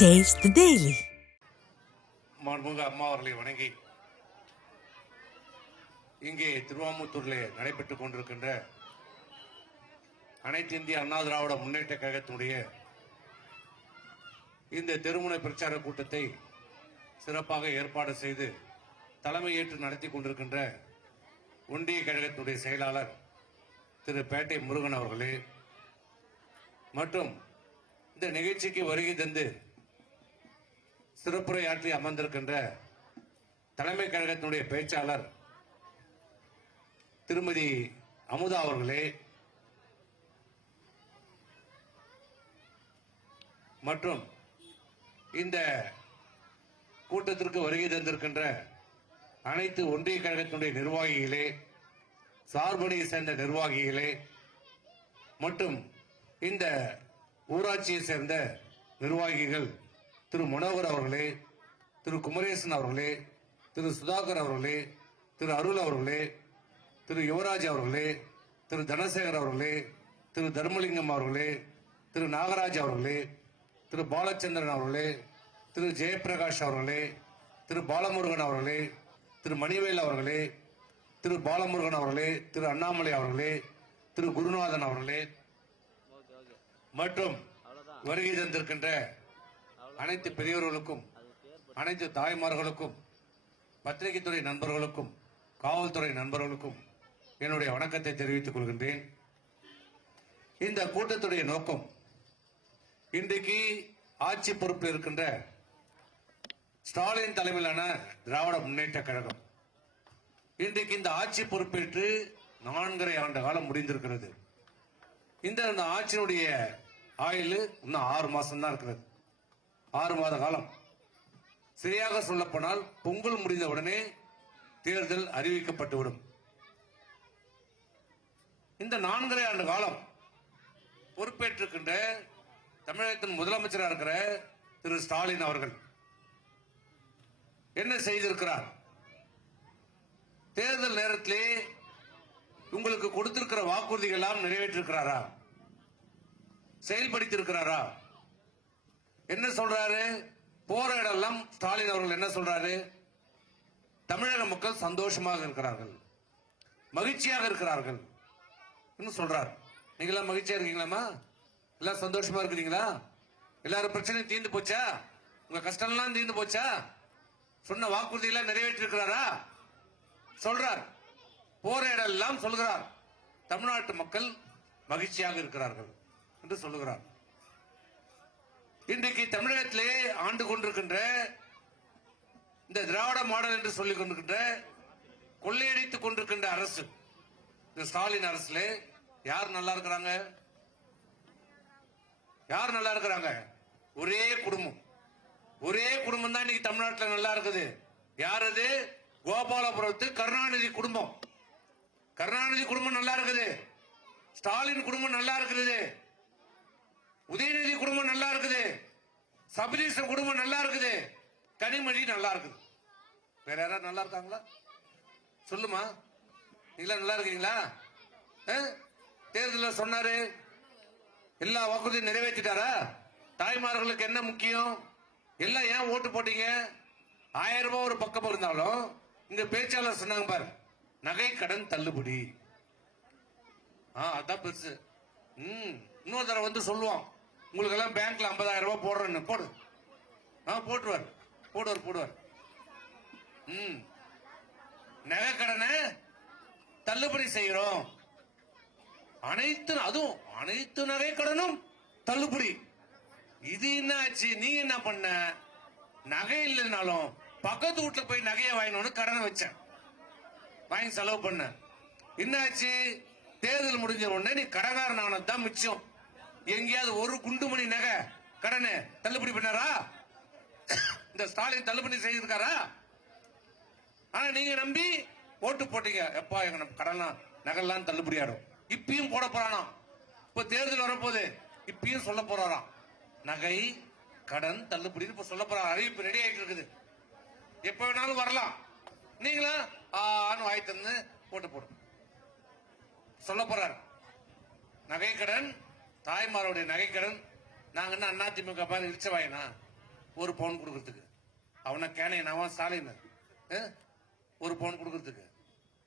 Taste the Daily. மாண்புமிகு அம்மா அவர்களை வணங்கி இங்கே திருவாமூத்தூரிலே நடைபெற்றுக் கொண்டிருக்கின்ற அனைத்து இந்திய அண்ணா திராவிட முன்னேற்ற கழகத்தினுடைய இந்த தெருமுனை பிரச்சார கூட்டத்தை சிறப்பாக ஏற்பாடு செய்து தலைமையேற்று நடத்தி கொண்டிருக்கின்ற ஒன்றிய கழகத்தினுடைய செயலாளர் திரு பேட்டை முருகன் அவர்களே மற்றும் இந்த நிகழ்ச்சிக்கு வருகை தந்து சிறப்புரையாற்றி அமர்ந்திருக்கின்ற தலைமை கழகத்தினுடைய பேச்சாளர் திருமதி அமுதா அவர்களே மற்றும் இந்த கூட்டத்திற்கு வருகை தந்திருக்கின்ற அனைத்து ஒன்றிய கழகத்தினுடைய நிர்வாகிகளே, சார்பணியை சேர்ந்த நிர்வாகிகளே மற்றும் இந்த ஊராட்சியை சேர்ந்த நிர்வாகிகள் திரு மனோகர் அவர்களே, திரு குமரேசன் அவர்களே, திரு சுதாகர் அவர்களே, திரு அருள் அவர்களே, திரு யுவராஜ் அவர்களே, திரு தனசேகர் அவர்களே, திரு தர்மலிங்கம் அவர்களே, திரு நாகராஜ் அவர்களே, திரு பாலச்சந்திரன் அவர்களே, திரு ஜெயபிரகாஷ் அவர்களே, திரு பாலமுருகன் அவர்களே, திரு மணிவேல் அவர்களே, திரு பாலமுருகன் அவர்களே, திரு அண்ணாமலை அவர்களே, திரு குருநாதன் அவர்களே மற்றும் வருகை தந்திருக்கின்ற அனைத்து பெரியவர்களுக்கும், அனைத்து தாய்மார்களுக்கும், பத்திரிகை துறை நண்பர்களுக்கும், காவல்துறை நண்பர்களுக்கும் என்னுடைய வணக்கத்தை தெரிவித்துக் கொள்கின்றேன். இந்த கூட்டத்துடைய நோக்கம் இன்றைக்கு ஆட்சி பொறுப்பில் இருக்கின்ற ஸ்டாலின் தலைமையிலான திராவிட முன்னேற்ற கழகம் இன்றைக்கு இந்த ஆட்சி பொறுப்பேற்று 4.5 ஆண்டு காலம் முடிந்திருக்கிறது. இந்த ஆட்சியினுடைய ஆயுள் இன்னும் 6 மாசம் தான் இருக்கிறது. 6 மாத காலம். சரியாக சொல்லப்போனால் பொங்கல் முடிந்த உடனே தேர்தல் அறிவிக்கப்பட்டுவிடும். இந்த 4.5 ஆண்டு காலம் பொறுப்பேற்றிருக்கின்ற தமிழகத்தின் முதலமைச்சராக இருக்கிற திரு ஸ்டாலின் அவர்கள் என்ன செய்திருக்கிறார்? தேர்தல் நேரத்திலே உங்களுக்கு கொடுத்திருக்கிற வாக்குறுதிகள் எல்லாம் நிறைவேற்றிருக்கிறாரா? செயல்படுத்தியிருக்கிறாரா? என்ன சொல்றாரு? போற இடமெல்லாம் ஸ்டாலின் அவர்கள் என்ன சொல்றாரு? தமிழக மக்கள் சந்தோஷமாக இருக்கிறார்கள், மகிழ்ச்சியாக இருக்கிறார்கள் சொல்றார். நீங்க எல்லாம் மகிழ்ச்சியா இருக்கீங்களாமா? எல்லாம் சந்தோஷமா இருக்கிறீங்களா? எல்லாரும் பிரச்சனையும் தீர்ந்து போச்சா? உங்க கஷ்டம் எல்லாம் தீர்ந்து போச்சா? சொன்ன வாக்குறுதி எல்லாம் நிறைவேற்றி இருக்கிறாரா? சொல்றார். போற இடம் எல்லாம் சொல்கிறார், தமிழ்நாட்டு மக்கள் மகிழ்ச்சியாக இருக்கிறார்கள் என்று சொல்லுகிறார். இன்றைக்கு தமிழகத்திலே ஆண்டு கொண்டிருக்கின்ற இந்த திராவிட மாடல் என்று சொல்லிக் கொண்டிருக்கின்ற கொள்ளையடித்துக் கொண்டிருக்கின்ற அரசு, இந்த ஸ்டாலின் அரசுல யார் நல்லா இருக்கிறாங்க? யார் நல்லா இருக்கிறாங்க? ஒரே குடும்பம், ஒரே குடும்பம் தான் இன்னைக்கு தமிழ்நாட்டில் நல்லா இருக்குது. யார் அது? கோபாலபுரத்து கருணாநிதி குடும்பம். கருணாநிதி குடும்பம் நல்லா இருக்குது, ஸ்டாலின் குடும்பம் நல்லா இருக்குது, உதயநிதி குடும்பம் நல்லா இருக்குது, சபரீசன் குடும்பம் நல்லா இருக்குது, கனிமொழி நல்லா இருக்குது. வேற யாராவது நல்லா இருக்காங்களா? சொல்லுமா. நீங்களா நல்லா இருக்கீங்களா? தேர்தலில் சொன்னாரு, எல்லா வாக்குறுதியும் நிறைவேற்றிட்டாரா? தாய்மார்களுக்கு என்ன முக்கியம்? எல்லாம் ஏன் ஓட்டு போட்டீங்க? 1000 ரூபாய் ஒரு பக்கம் இருந்தாலும் இங்க பேச்சாளர் சொன்னாங்க பாரு, நகை கடன் தள்ளுபடி. அதான் பெருசு. இன்னொரு தடவை வந்து சொல்லுவான், உங்களுக்கு எல்லாம் பேங்க்ல 50,000 ரூபாய் போடுறேன்னு. போடு. போடுவார். நகை கடனை தள்ளுபடி செய்யறோம். அனைத்து நகை கடனும் தள்ளுபடி. இது என்ன ஆச்சு? நீ என்ன பண்ண? நகை இல்லைனாலும் பக்கத்து வீட்டுல போய் நகையை வாங்கணும்னு கடனை வச்சேன், வாங்கி செலவு பண்ண. என்ன ஆச்சு? தேர்தல் முடிஞ்ச உடனே நீ கடகாரன் ஆனதுதான் மிச்சம். எங்கேயாவது ஒரு குண்டுமணி நகை கடனை தள்ளுபடி பண்ணாரா? இந்த ஸ்டாலின் தள்ளுபடி செய்திருக்காரா? ஆனா நீங்க நம்பி ஓட்டு போட்டீங்க. எப்பா எங்க கடன்லாம் நகைலாம் தள்ளுபடி ஆடும். இப்பயும் போட போறானா? இப்ப தேர்தல் வரப்போது இப்பயும் சொல்ல போறாராம், நகை கடன் தள்ளுபடி இப்ப சொல்ல போறாரு. அறிவிப்பு ரெடி ஆயிட்டு இருக்குது, எப்ப வேணாலும் வரலாம். நீங்களா வாய் தந்து போட்டு போடும் சொல்ல போறாரு. நகை கடன், தாய்மாருடைய நகைக்கடன். நாங்க என்ன அதிமுக பாரு இடிச்ச வாயினா? ஒரு பவுன் கொடுக்கறதுக்கு. அவனை கேனையனாவன் சாலைன்னு ஒரு பவுன் கொடுக்கறதுக்கு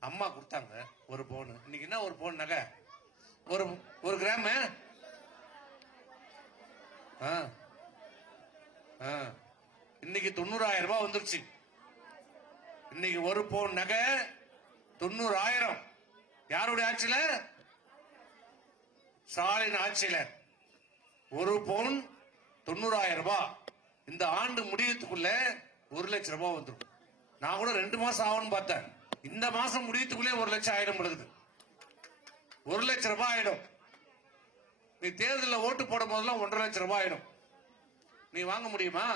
அம்மா கொடுத்தாங்க ஒரு பவுன். இன்னைக்கு என்ன ஒரு பவுன் நகை? ஒரு கிராம் இன்னைக்கு 90,000 ரூபாய் வந்துருச்சு. இன்னைக்கு ஒரு பவுன் நகை 90,000. யாருடைய ஆட்சியில? ஸ்டாலின் ஆட்சியில ஒரு பவுன் 90,000 ரூபாய். இந்த ஆண்டு முடியத்துக்குள்ள 1,00,000 ரூபாய் வந்துடும். நான் கூட 2 மாசம் ஆகும்னு பார்த்தேன். இந்த மாசம் முடியத்துக்குள்ளே 1,00,000 ஆயிடும் பொழுது 1,00,000 ரூபாய் ஆயிடும். நீ தேர்தலில் ஓட்டு போடும் போதெல்லாம் 1,50,000 ரூபாய் ஆயிடும். நீ வாங்க முடியுமா?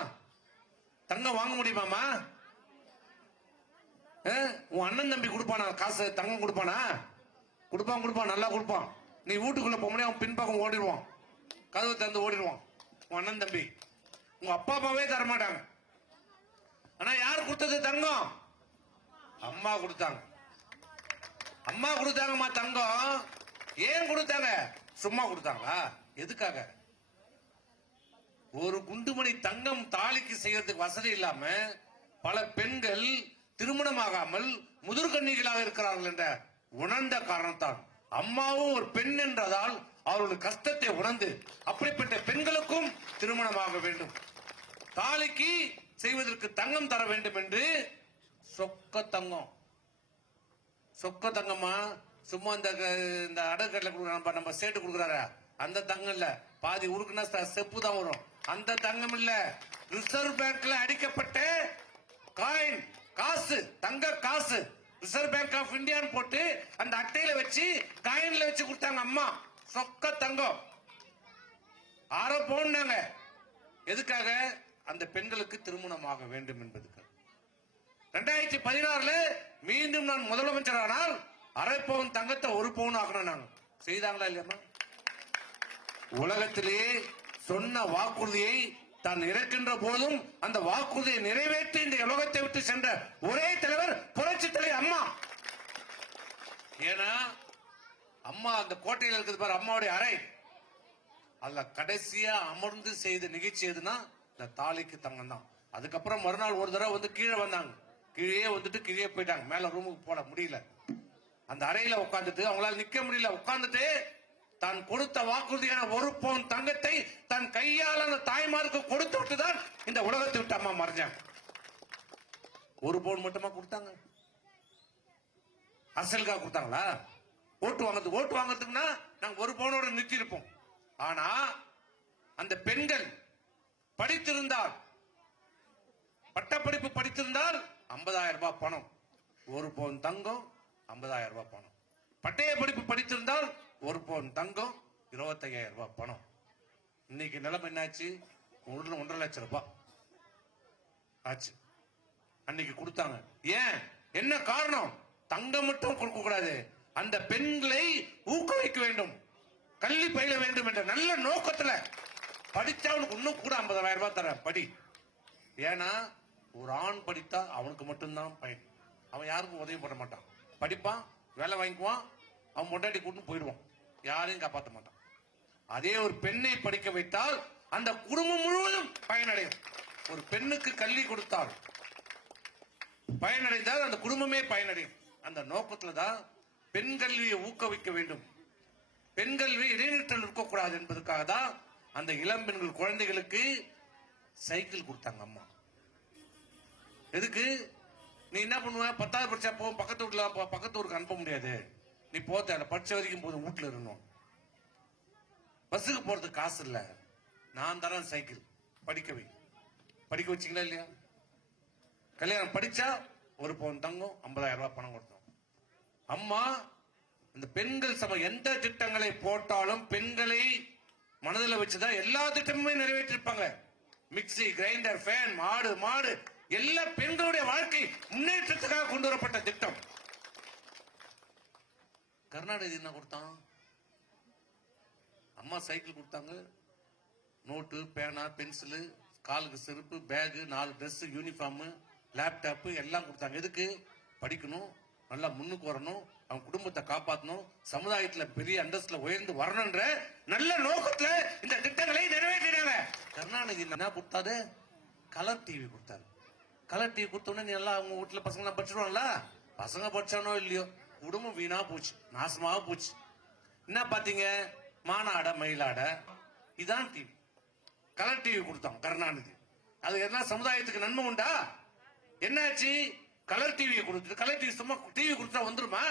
தங்கம் வாங்க முடியுமாமா? உன் அண்ணன் தம்பி கொடுப்பானா காசு? தங்கம் கொடுப்பானா? கொடுப்பான், நல்லா கொடுப்பான். நீ வீட்டுக்குள்ள போக முடியும், அவன் பின்பக்கம் ஓடிடுவான், கதவு திறந்து ஓடிடுவான். உன் அண்ணன் தம்பி உங்க அப்பா அம்மாவே தரமாட்டாங்க. ஆனா யார் கொடுத்தது தங்கம்? அம்மா கொடுத்தாங்க. அம்மா கொடுத்தாங்கம்மா தங்கம். ஏன் கொடுத்தாங்க? சும்மா கொடுத்தாங்களா? எதுக்காக? ஒரு குண்டுமணி தங்கம் தாலிக்கு செய்யறதுக்கு வசதி இல்லாம பல பெண்கள் திருமணமாகாமல் முதிர்கன்னிகளாக இருக்கிறார்கள் என்ற உணர்ந்த காரணத்தால் அம்மாவும் ஒரு பெண் என்றதால் அவர்களுடைய கஷ்டத்தை உணர்ந்து அப்படிப்பட்ட பெண்களுக்கும் திருமணமாக வேண்டும், தாலிக்கு செய்வதற்கு தங்கம் தர வேண்டும் என்று சொக்க தங்கமா சும்மா இந்த அடக்கட்டில கொடுக்குற நம்ம சேட்டு கொடுக்குறாரு அந்த தங்கம் இல்ல. பாதி உருக்குனா செப்பு தான் வரும். அந்த தங்கம் இல்ல, ரிசர்வ் பேங்க்ல அடிக்கப்பட்ட காயின் காசு, தங்க காசு. ரிசர்வ் பேங்க் ஆஃப் இந்தியான்னு போட்டு அந்த அட்டையில வச்சு காயின்ல வச்சு கொடுத்தாங்க அம்மா. சொக்க தங்கம் 6 பவுன். எதுக்காக? அந்த பெண்களுக்கு திருமணமாக வேண்டும் என்பதுக்கு. 2016 மீண்டும் நான் முதலமைச்சர் ஆனால் 1/2 பவுன் தங்கத்தை 1 பவுன் ஆகணும். நாங்க செய்தாங்களா இல்லையா? உலகத்திலேயே சொன்ன வாக்குறுதியை தான் இறக்கின்ற போதும் அந்த வாக்குறுதியை நிறைவேற்றி இந்த உலகத்தை விட்டு சென்ற ஒரே தலைவர் புரட்சி தலைவர் அம்மா. ஏன்னா அம்மா அந்த கோட்டையில் இருக்குது பாரு, அம்மாவுடைய அறை. அதுல கடைசியா அமர்ந்து செய்த நிகழ்ச்சி எதுனா இந்த தாலிக்கு தங்கம் தான். அதுக்கப்புறம் மறுநாள் ஒரு தடவை வந்து கீழே வந்தாங்க. கீழே வந்துட்டு கீழே போயிட்டாங்க. மேல ரூமுக்கு போட முடியல. அந்த அறையில உட்கார்ந்துட்டு அவங்களால நிக்க முடியல. உட்கார்ந்துட்டு தான் கொடுத்த வாக்குறுதியான 1 பவுன் தங்கத்தை தன் கையால் அந்த தாய்மாருக்கு கொடுத்து விட்டுதான் இந்த உலகத்தை விட்டு அம்மா மறைஞ்சாங்க. 1 பவுன் மட்டுமா கொடுத்தாங்க? அரசியலுக்காக கொடுத்தாங்களா? ஓட்டு வாங்குறதுக்குன்னா நாங்க 1 பவுனோட நிறுத்தி இருப்போம். ஆனா அந்த பெண்கள் படித்திருந்தால், பட்டப்படிப்பு படித்திருந்தால் 50,000 ரூபாய் பணம், 1 பவுன் தங்கம், 50,000 ரூபாய் பணம். பட்டய படிப்பு படித்திருந்தால் 1 பவுன் தங்கம், 25,000 ரூபாய் பணம். இன்னைக்கு நிலைமை என்னாச்சு? 1,50,000 ரூபாய் ஆச்சு. அன்னைக்கு கொடுத்தாங்க. ஏன்? என்ன காரணம்? தங்கம் மட்டும் கொடுக்க கூடாது, அந்த பெண்களை ஊக்குவிக்க வேண்டும், கல்வி பயில வேண்டும் என்ற நல்ல நோக்கத்துல படிச்சா அவனுக்கு இன்னும் கூட 50,000 ரூபாய் தர படி. ஏன்னா ஒரு ஆண் படித்தா அவனுக்கு மட்டும்தான் பயன். அவன் யாருக்கும் உதவி பண்ண மாட்டான். படிப்பான், வேலை வாங்கிக்குவான், அவன் பொண்டாட்டி கூட்டு போயிடுவான், யாரையும் காப்பாற்ற மாட்டான். அதே ஒரு பெண்ணை படிக்க வைத்தால் அந்த குடும்பம் முழுவதும் பயனடையும். ஒரு பெண்ணுக்கு கல்வி கொடுத்தால் பயனடைந்தால் அந்த குடும்பமே பயனடையும். அந்த நோக்கத்துல தான் பெண் கல்வியை ஊக்குவிக்க வேண்டும், பெண் கல்வி இடைநிற்றல் இருக்கக்கூடாது என்பதற்காக தான் அந்த இளம் பெண்கள் குழந்தைகளுக்கு சைக்கிள் கொடுத்தாங்க அம்மா. எதுக்கு? நீ என்ன பண்ணுவ? 10வது படிச்சா போ, பக்கத்து ஊருக்கு அனுப்ப முடியாது, நீ போத்த படிச்ச வரைக்கும் போதும் வீட்டுல இருக்கணும், பஸ்ஸுக்கு போறதுக்கு காசு இல்ல, நான் தரேன் சைக்கிள், படிக்க வச்சீங்களா இல்லையா? கல்யாணம் படிச்சா 1 பவுன் தங்கம், 50,000 ரூபாய் பணம் கொடுத்தோம். அம்மா இந்த பெண்கள் சபை எந்த திட்டங்களை போட்டாலும் பெண்களை மனதில் வச்சுதான் எல்லா திட்டமுமே நிறைவேற்றிருப்பாங்க. மிக்சி, கிரைண்டர், ஃபேன், மாடு எல்லா பெண்களுடைய வாழ்க்கை முன்னேற்றத்துக்காக கொண்டு வரப்பட்ட திட்டம். கருணாநிதி என்ன கொடுத்தான்? அம்மா சைக்கிள் கொடுத்தாங்க, நோட்டு, பேனா, பென்சிலு, காலுக்கு செருப்பு, பேகு, 4 ட்ரெஸ், யூனிஃபார்ம், லேப்டாப் எல்லாம் கொடுத்தாங்க. எதுக்கு? படிக்கணும், நல்லா முன்னுக்கு வரணும், அவன் குடும்பத்தை காப்பாற்றணும், சமுதாயத்துல பெரிய அந்தஸ்துல உயர்ந்து வரணும்ன்ற நல்ல நோக்கத்துல இந்த திட்டங்களை நிறைவேற்றினாங்க. கருணாநிதி என்ன கொடுத்தாரு? கலர் டிவி கொடுத்தாரு. கலர் டிவி கொடுத்தோன்னே நீ எல்லாம் அவங்க வீட்டுல பசங்க படிச்சிருவாங்களா? பசங்க படிச்சானோ இல்லையோ குடும்பம் வீணா போச்சு, நாசமாக போச்சு. என்ன பாத்தீங்க? மானாட மயிலாட இதான் டிவி. கலர் டிவி கொடுத்தோம் கருணாநிதி. அது என்ன சமுதாயத்துக்கு நன்மை உண்டா? என்னாச்சு? கலர் டிவியை கொடுத்துட்டு, கலர் டிவி சும்மா டிவி கொடுத்தா வந்துருமா?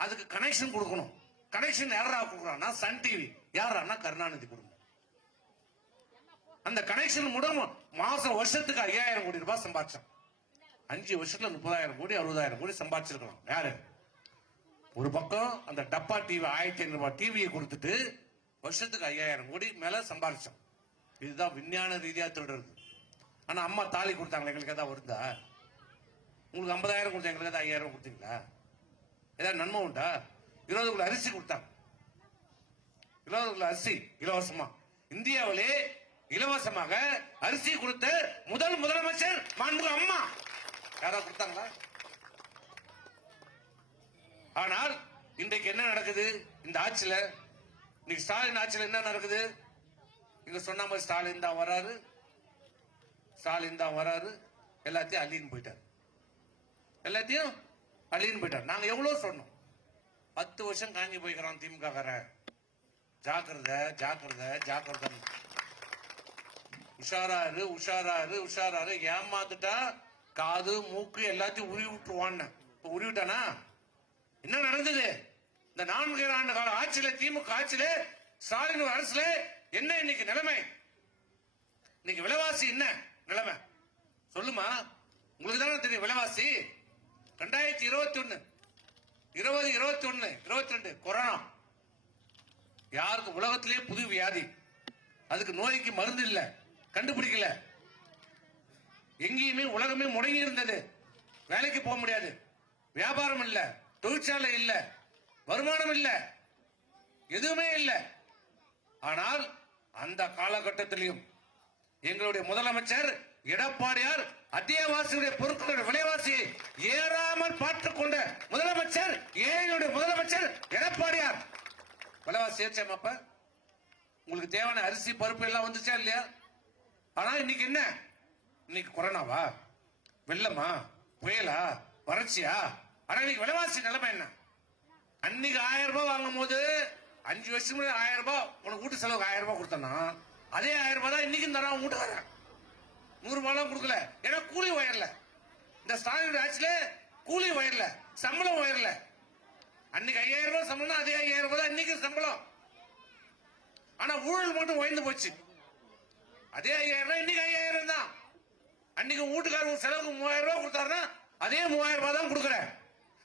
அதுக்கு கனெக்ஷன் கொடுக்கணும். கனெக்ஷன் யாரா கொடுக்குறான்னா சன் டிவி. யாரான்னா கருணாநிதி குடும்பம். அந்த கனெக்ஷன் மூலம் மாசம் வருஷத்துக்கு 5000 கோடி ரூபாய் சம்பாதிச்சோம். 5 வருஷத்துல 30,000 கோடி 60,000 கோடி சம்பாதிச்சிருக்கலாம். யாரு? ஒரு பக்கம் அந்த டப்பா டிவி 1500 ரூபாய் டிவியை கொடுத்துட்டு வருஷத்துக்கு 5000 கோடி மேல சம்பாதிச்சோம். இதுதான் விஞ்ஞான ரீதியா திருடுறது. ஆனா அம்மா தாலி கொடுத்தாங்க, எங்களுக்கு ஏதாவது வருதா? உங்களுக்கு 50,000 கொடுத்தா எங்களுக்கு ஏதாவது 5000 கொடுத்தீங்களா? ஏதாவது நன்மை உண்டா? 20 கிலோ அரிசி கொடுத்தாங்க. 20 கிலோ அரிசி இலவசமா. இந்தியாவிலே இலவசமாக அரிசி கொடுத்த முதல் முதலமைச்சர் மாண்புமிகு அம்மா. யாராவது கொடுத்தாங்களா? ஆனால் இன்றைக்கு என்ன நடக்குது இந்த ஆட்சியில? இன்னைக்கு ஸ்டாலின் ஆட்சியில என்ன நடக்குது? இங்க சொன்ன மாதிரி ஸ்டாலின் தான் வராரு, ஸ்டாலின் தான் வராரு, எல்லாத்தையும் அள்ளின்னு போயிட்டார். எல்லாத்தையும் அள்ளின்னு போயிட்டார். நாங்க எவ்வளவு சொன்னோம்? 10 வருஷம் காஞ்சி போய்க்கிறோம் திமுக கார. ஜாக்கிரதை ஜாக்கிரதை ஜாக்கிரதை, உஷாராரு உஷாராரு உஷாராரு. ஏமாத்துட்டா காது மூக்கு எல்லாத்தையும் உருவி விட்டுருவான்னு. உருவி விட்டானா? என்ன நடந்தது இந்த 4 ஆண்டு கால ஆட்சியில? திமுக ஆட்சியில ஸ்டாலின் அரசுல என்ன இன்னைக்கு நிலைமை? இன்னைக்கு விலைவாசி என்ன நிலைமை சொல்லுமா? உங்களுக்கு தானே தெரியும் விலைவாசி. 2021 20 21 22 கொரோனா. யாருக்கு? உலகத்திலேயே புது வியாதி. அதுக்கு நோய்க்கு மருந்து இல்ல, கண்டுபிடிக்கல. எங்கேயுமே உலகமே முடங்கி இருந்தது. வேலைக்கு போக முடியாது, வியாபாரம் இல்ல, தொழிற்சாலை இல்ல, வருமானம் இல்ல, எதுவுமே இல்ல. ஆனால் அந்த காலகட்டத்திலையும் எங்களுடைய முதலமைச்சர் எடப்பாடியார் அத்தியாவசிய பொருட்களுடைய விலைவாசியை ஏறாமல் பார்த்துக் கொண்ட முதலமைச்சர், ஏழையுடைய முதலமைச்சர் எடப்பாடியார். விலைவாசி ஏற்றாமப்ப உங்களுக்கு தேவையான அரிசி பருப்பு எல்லாம் வந்துச்சா இல்லையா? ஆனா இன்னைக்கு என்ன? இன்னைக்கு கொரோனாவா, வெள்ளமா, புயலா, வறட்சியா? ஆனா இன்னைக்கு விலைவாசி நிலைமை என்ன? அன்னைக்கு 1000 ரூபாய் வாங்கும் போது 5 வருஷம் 1000 ரூபாய் உனக்கு வீட்டு செலவுக்கு 1000 ரூபாய் கொடுத்தனா, அதே 1000 ரூபாய் தான் இன்னைக்கு தரான் வீட்டுக்காரன். 100 ரூபாய் கொடுக்கல, ஏன்னா கூலி உயரல. இந்த ஸ்டாலின் ஆட்சியில கூலி உயரல, சம்பளம் உயரல. அன்னைக்கு 5000 ரூபாய் சம்பளம், அதே 5000 ரூபாய் தான் இன்னைக்கு சம்பளம். ஆனா ஊழல் மட்டும் உயர்ந்து போச்சு. அதே 5000 ரூபாய் இன்னைக்கு 5000 தான். அன்னைக்கு வீட்டுக்காரங்க செலவுக்கு 3000 ரூபாய் கொடுத்தாருன்னா அதே 3000 ரூபாய் தான் கொடுக்குறேன்.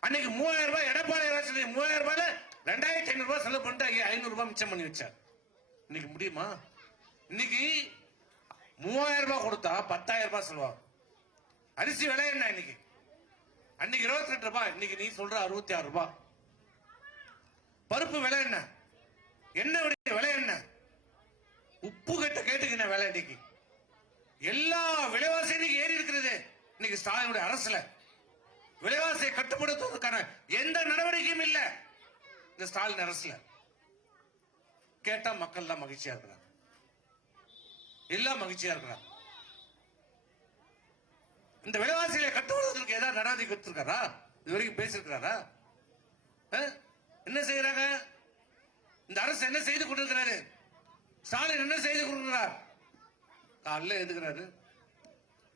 அன்னைக்கு 3000 ரூபாய் எடப்பாடி 3000 ரூபாயில 2500 ரூபாய் செலவு பண்ணிட்டு 500 ரூபாய் மிச்சம் பண்ணி வச்சார். இன்னைக்கு முடியுமா? இன்னைக்கு 3000 ரூபாய் கொடுத்தா 10,000 ரூபாய் செலவாகும். அரிசி விலை என்ன இன்னைக்கு? அன்னைக்கு 22 ரூபாய், இன்னைக்கு நீ சொல்ற 66 ரூபாய். பருப்பு விலை என்ன? எண்ணெய் விலை என்ன? உப்பு கட்ட கேட்டுக்கின விலை இன்னைக்கு. எல்லா விலைவாசி இன்னைக்கு ஏறி இருக்கிறது. இன்னைக்கு ஸ்டாலினுடைய அரசுல விலைவாசியை கட்டுப்படுத்துவதற்கான எந்த நடவடிக்கையும் இல்ல. இந்த ஸ்டாலின் அரசுல கேட்டா மக்கள் தான் மகிழ்ச்சியா இருக்கிறாங்க, எல்லாம் மகிழ்ச்சியா இருக்கிறாங்க. இந்த விலைவாசிகளை கட்டுப்படுவதற்கு ஏதாவது நடவடிக்கை எடுத்திருக்காரா? இது வரைக்கும் பேசியிருக்கிறாரா? என்ன செய்யறாங்க? இந்த அரசு என்ன செய்து கொண்டிருக்கிறாரு? ஸ்டாலின் என்ன செய்து கொண்டிருக்கிறார்? காலைல எதுக்குறாரு?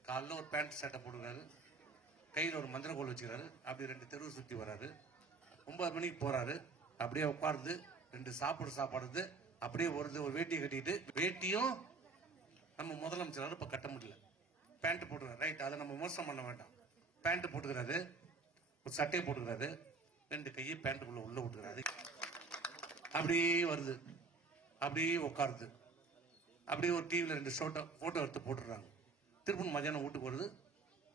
காலைல ஒரு பேண்ட் சட்டை போடுறாரு, கையில் ஒரு மந்திரக்கோள் வச்சுக்கிறாரு, அப்படி 2 தெருவு சுத்தி வர்றாரு. 9 மணிக்கு போறாரு, அப்படியே உட்கார்ந்து 2 சாப்பாடு அப்படியே ஒரு வேட்டியை கட்டிட்டு, வேட்டியும் நம்ம முதலமைச்சர் இப்ப கட்ட முடியல, பேண்ட் போட்டுக்கிறாரு. ரைட், அதை நம்ம விமர்சனம் பண்ண வேண்டாம். பேண்ட் போட்டுக்கிறாரு, ஒரு சட்டையை போட்டுக்கிறாரு, 2 கையை பேண்ட்டுக்குள்ள உள்ள விட்டுக்கிறாரு. அப்படியே வருது, அப்படியே உட்காருது, அப்படியே ஒரு டிவில 2 போட்டோ எடுத்து போட்டுடுறாங்க. திருப்பூர் மதியானம் வீட்டுக்கு வருது,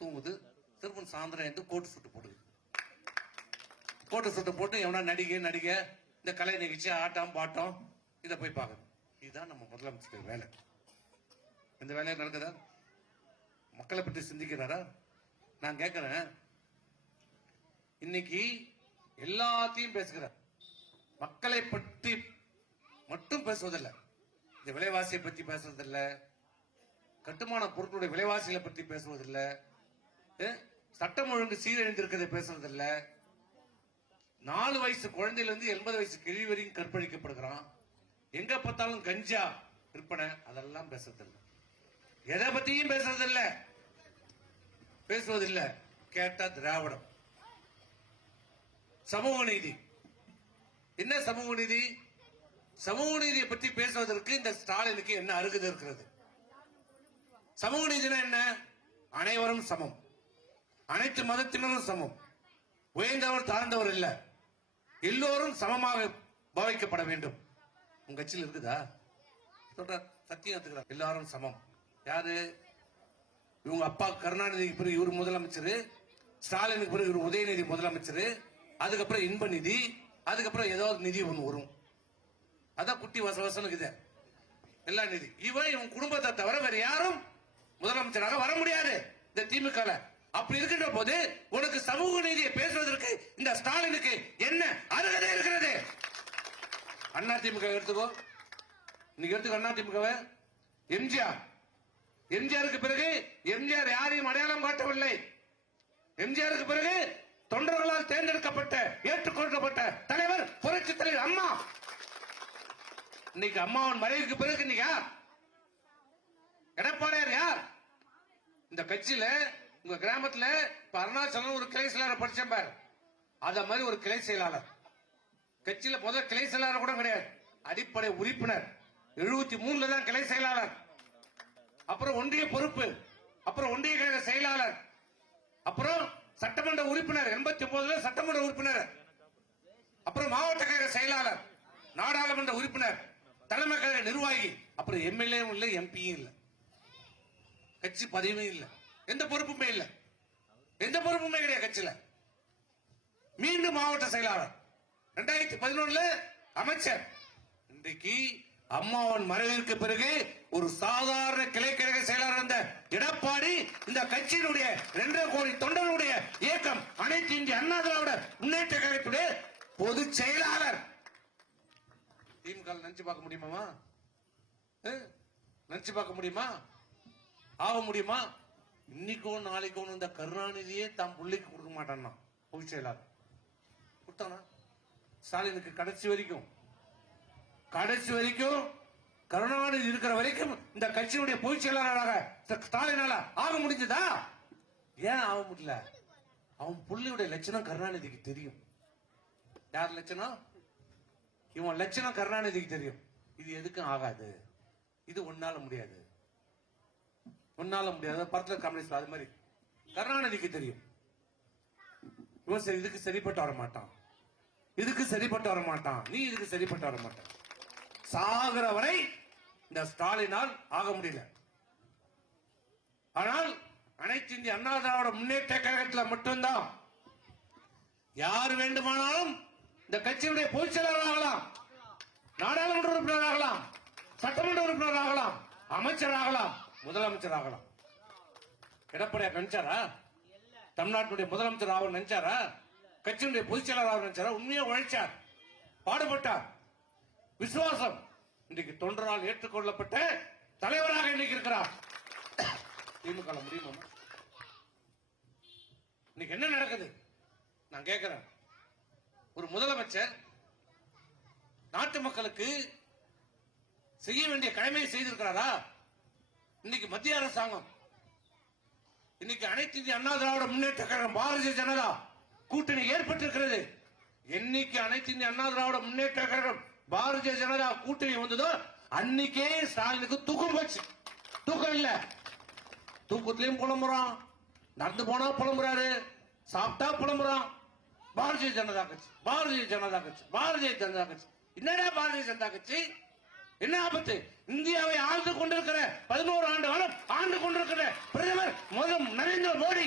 தூங்குது. திருப்பூர் சாயந்தரம் எடுத்து கோட்டு சுட்டு போட்டுது. கோட்டு சுட்டு போட்டு எவனா நடிகை இந்த கலை நிகழ்ச்சி, ஆட்டம் பாட்டம் இதை போய் பார்க்கணும். இதுதான் நம்ம முதலமைச்சர் வேலை. இந்த வேலையை நடக்குதா? மக்களை பற்றி சிந்திக்கிறாரா? நான் கேட்கிறேன். இன்னைக்கு எல்லாத்தையும் பேசுகிறார், மக்களை பற்றி மட்டும் பேசுவதில்லை. இந்த விலைவாசியை பற்றி பேசுறதில்லை, கட்டுமான பொருட்களுடைய விலைவாசிகளை பற்றி பேசுவதில்லை, சட்டம் ஒழுங்கு சீரழிந்திருக்கிறதை பேசுறதில்ல. 4 வயசு குழந்தையில இருந்து 80 வயசு கிழி வரையும் கற்பழிக்கப்படுகிறான். எங்க பார்த்தாலும் கஞ்சா விற்பனை, அதெல்லாம் பேசுறதில்லை. எதை பத்தியும் பேசுவதில்லை. கேட்டா திராவிடம். சமூக நீதி என்ன? சமூக நீதி, சமூக நீதியை பற்றி பேசுவதற்கு இந்த ஸ்டாலினுக்கு என்ன அருகதை இருக்கிறது? சமூக நீதினா என்ன? அனைவரும் சமம், அனைத்து மதத்தினரும் சமம், உயர்ந்தவர் தாழ்ந்தவர் இல்ல, எல்லோரும் சமமாக பாவிக்கப்பட வேண்டும். உங்க கட்சியில் இருக்குதா? சொல்ற சத்தியம், எல்லாரும் சமம். யாரு? இவங்க அப்பா கருணாநிதிக்கு பிறகு இவர் முதலமைச்சர், ஸ்டாலினுக்கு பிறகு இவர் உதயநிதி முதலமைச்சர், அதுக்கப்புறம் இன்ப நிதி, அதுக்கப்புறம் ஏதாவது நிதி ஒன்று வரும். அதான் குட்டி வசவசனுக்கு எல்லா நிதி. இவன் குடும்பத்தை தவிர வேற யாரும் முதலமைச்சராக வர முடியாது இந்த திமுக. அப்படி இருக்கின்ற போது உனக்கு சமூக நீதியை பேசுவதற்கு இந்த ஸ்டாலினுக்கு என்ன அருகதை இருக்கிறது? அண்ணா திமுக எடுத்துக்கோ, நீங்க எடுத்துக்கோ அண்ணா திமுக. எம்ஜிஆருக்கு பிறகு எம்ஜிஆர் யாரையும் அடையாளம் காட்டவில்லை. எம்ஜிஆருக்கு பிறகு தொண்டர்களால் தேர்ந்தெடுக்கப்பட்ட ஏற்றுக்கொள்ளப்பட்ட தலைவர் புரட்சி தலைவர் அம்மா. இன்னைக்கு அம்மாவின் மறைவுக்கு பிறகு இன்னைக்கு யார்? எடப்பாடியார் யார்? இந்த கட்சியில உங்க கிராமத்துல அருணாச்சலம் ஒரு கிளை செயலாளர் படிச்சேன் பாரு, அத மாதிரி ஒரு கிளை செயலாளர் கட்சியில முதல் கிளை செயலாளர் கூட கிடையாது, அடிப்படை உறுப்பினர். 73 தான் கிளை செயலாளர், அப்புறம் ஒன்றிய பொறுப்பு, அப்புறம் ஒன்றிய கழக செயலாளர், அப்புறம் சட்டமன்ற உறுப்பினர், 89 சட்டமன்ற உறுப்பினர், அப்புறம் மாவட்ட கழக செயலாளர், நாடாளுமன்ற உறுப்பினர், தலைமை கழக நிர்வாகி, அப்புறம் எம்எல்ஏவும் இல்லை, எம்பியும் இல்லை, கட்சி பதவியும் இல்லை, எந்த பொறுப்புமே இல்லை, எந்த பொறுப்புமே கிடையாது கட்சியில. மீண்டும் மாவட்ட செயலாளர், 2011 அமைச்சர். இன்றைக்கு அம்மாவின் மறைவிற்கு பிறகு ஒரு சாதாரண கிளைக்கழக செயலாளர் இருந்த எடப்பாடி இந்த கட்சியினுடைய 2.5 கோடி தொண்டர்களுடைய இயக்கம் அனைத்து இந்திய அண்ணா திராவிட முன்னேற்ற கழகத்துடைய பொதுச் செயலாளர். திமுக நினைச்சு பார்க்க முடியுமா? நினைச்சு பார்க்க முடியுமா? ஆக முடியுமா? இன்னைக்கும் நாளைக்கும் இந்த கருணாநிதியே தாம் புள்ளிக்கு கொடுக்க மாட்டான்னா பொதுச் செயலாளர் கொடுத்தானா? ஸ்டாலினுக்கு கடைசி வரைக்கும் கருணாநிதி இருக்கிற வரைக்கும் இந்த கட்சியினுடைய பொதுச் செயலாளராக ஸ்டாலினால ஆக முடிஞ்சதா? ஏன் ஆக முடியல? அவன் புள்ளியுடைய லட்சணம் கருணாநிதிக்கு தெரியும். யார் லட்சணம்? இவன் லட்சணம் கருணாநிதிக்கு தெரியும். இது எதுக்கும் ஆகாது, இது ஒன்னால முடியாது, படத்துல கம்யூனிஸ்ட் அது மாதிரி கருணாநிதிக்கு தெரியும். இவன் சரி இதுக்கு சரிப்பட்டு வர மாட்டான், இதுக்கு சரிப்பட்டு வர மாட்டான், நீ இதுக்கு சரிப்பட்டு வர மாட்டான். சாகிற வரை இந்த ஸ்டாலினால் ஆக முடியல. ஆனால் அனைத்து இந்திய அண்ணா திராவிட முன்னேற்ற கழகத்தில் மட்டும்தான் யார் வேண்டுமானாலும் இந்த கட்சியுடைய பொதுச் செயலாளர் ஆகலாம், நாடாளுமன்ற உறுப்பினர் ஆகலாம், சட்டமன்ற உறுப்பினர் ஆகலாம், அமைச்சர் ஆகலாம், முதலமைச்சர் ஆகலாம். எடப்பாடியார் நினைச்சாரா தமிழ்நாட்டுடைய முதலமைச்சர் ஆக நினைச்சாரா? கட்சியினுடைய பொதுச் செயலாளர் ஆக நினைச்சாரா? உண்மையா உழைச்சார், பாடுபட்டார், விசுவாசம். இன்றைக்கு தொண்டரால் ஏற்றுக்கொள்ளப்பட்ட தலைவராக இன்னைக்கு இருக்கிறார். திமுக முடியுமா? இன்னைக்கு என்ன நடக்குது நான் கேட்கிறேன். ஒரு முதலமைச்சர் நாட்டு மக்களுக்கு செய்ய வேண்டிய கடமையை செய்திருக்கிறாரா? இன்னைக்கு மத்திய அரசாங்கம், இன்னைக்கு அனைத்து இந்திய அண்ணா திராவிட முன்னேற்ற கழகம் பாரதிய ஜனதா கூட்டணி ஏற்பட்டிருக்கிறது. என்னைக்கு அனைத்து இந்திய அண்ணா திராவிட முன்னேற்ற கழகம் பாரதிய ஜனதா கூட்டணி வந்ததோ அன்னைக்கே ஸ்டாலினுக்கு தூக்கம் போச்சு. தூக்கம் இல்ல, தூக்கத்திலையும் புலம்புறான், நடந்து போனா புலம்புறாரு, சாப்பிட்டா புலம்புறான். பாரதிய ஜனதா கட்சி, பாரதிய ஜனதா கட்சி, பாரதிய ஜனதா கட்சி. என்னடா பாரதிய ஜனதா கட்சி? என்ன ஆபத்து? இந்தியாவை ஆழ்ந்து கொண்டிருக்கிற 11 ஆண்டு காலம் ஆண்டு கொண்டிருக்கிற பிரதமர் நரேந்திர மோடி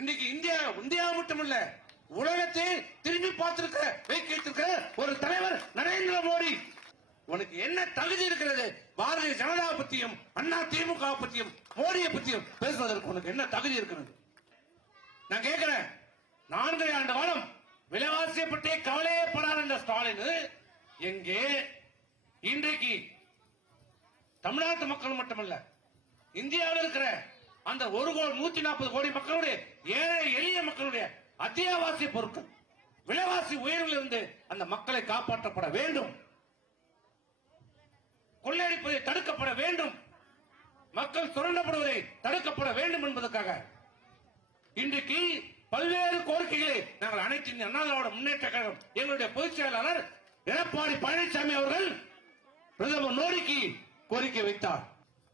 இன்னைக்கு இந்தியா மட்டுமல்ல உலகத்தை திரும்பி பார்த்திருக்கிற வைத்திருக்கிற ஒரு தலைவர் நரேந்திர மோடி. உனக்கு என்ன தகுதி இருக்கிறது பாரதிய ஜனதா பத்தியும் அண்ணா திமுக பத்தியும் மோடியை பத்தியும் பேசுவதற்கு? உனக்கு என்ன தகுதி இருக்கிறது? நான் கேட்கிறேன். 4 ஆண்டு காலம் விலைவாசியை பற்றி கவலையே படாத இந்த ஸ்டாலின் எங்கே இன்றைக்கு தமிழ்நாட்டு மக்கள் மட்டுமல்ல இந்தியாவில் இருக்கிற அந்த 140 கோடி மக்களுடைய ஏழை எளிய மக்களுடைய அத்தியாவசிய பொருட்கள் விலைவாசி உயர்வில் இருந்து அந்த மக்களை காப்பாற்றப்பட வேண்டும். கொள்ளையடிப்பதை தடுக்கப்பட வேண்டும். மக்கள் சுரண்டப்படுவதை தடுக்கப்பட வேண்டும் என்பதற்காக இன்றைக்கு பல்வேறு கோரிக்கைகளை நாங்கள் அனைத்து இந்திய அண்ணா திராவிட முன்னேற்ற கழகம் எங்களுடைய பொதுச் செயலாளர் எடப்பாடி பழனிசாமி அவர்கள் பிரதமர் மோடிக்கு கோரிக்கை வைத்தார்.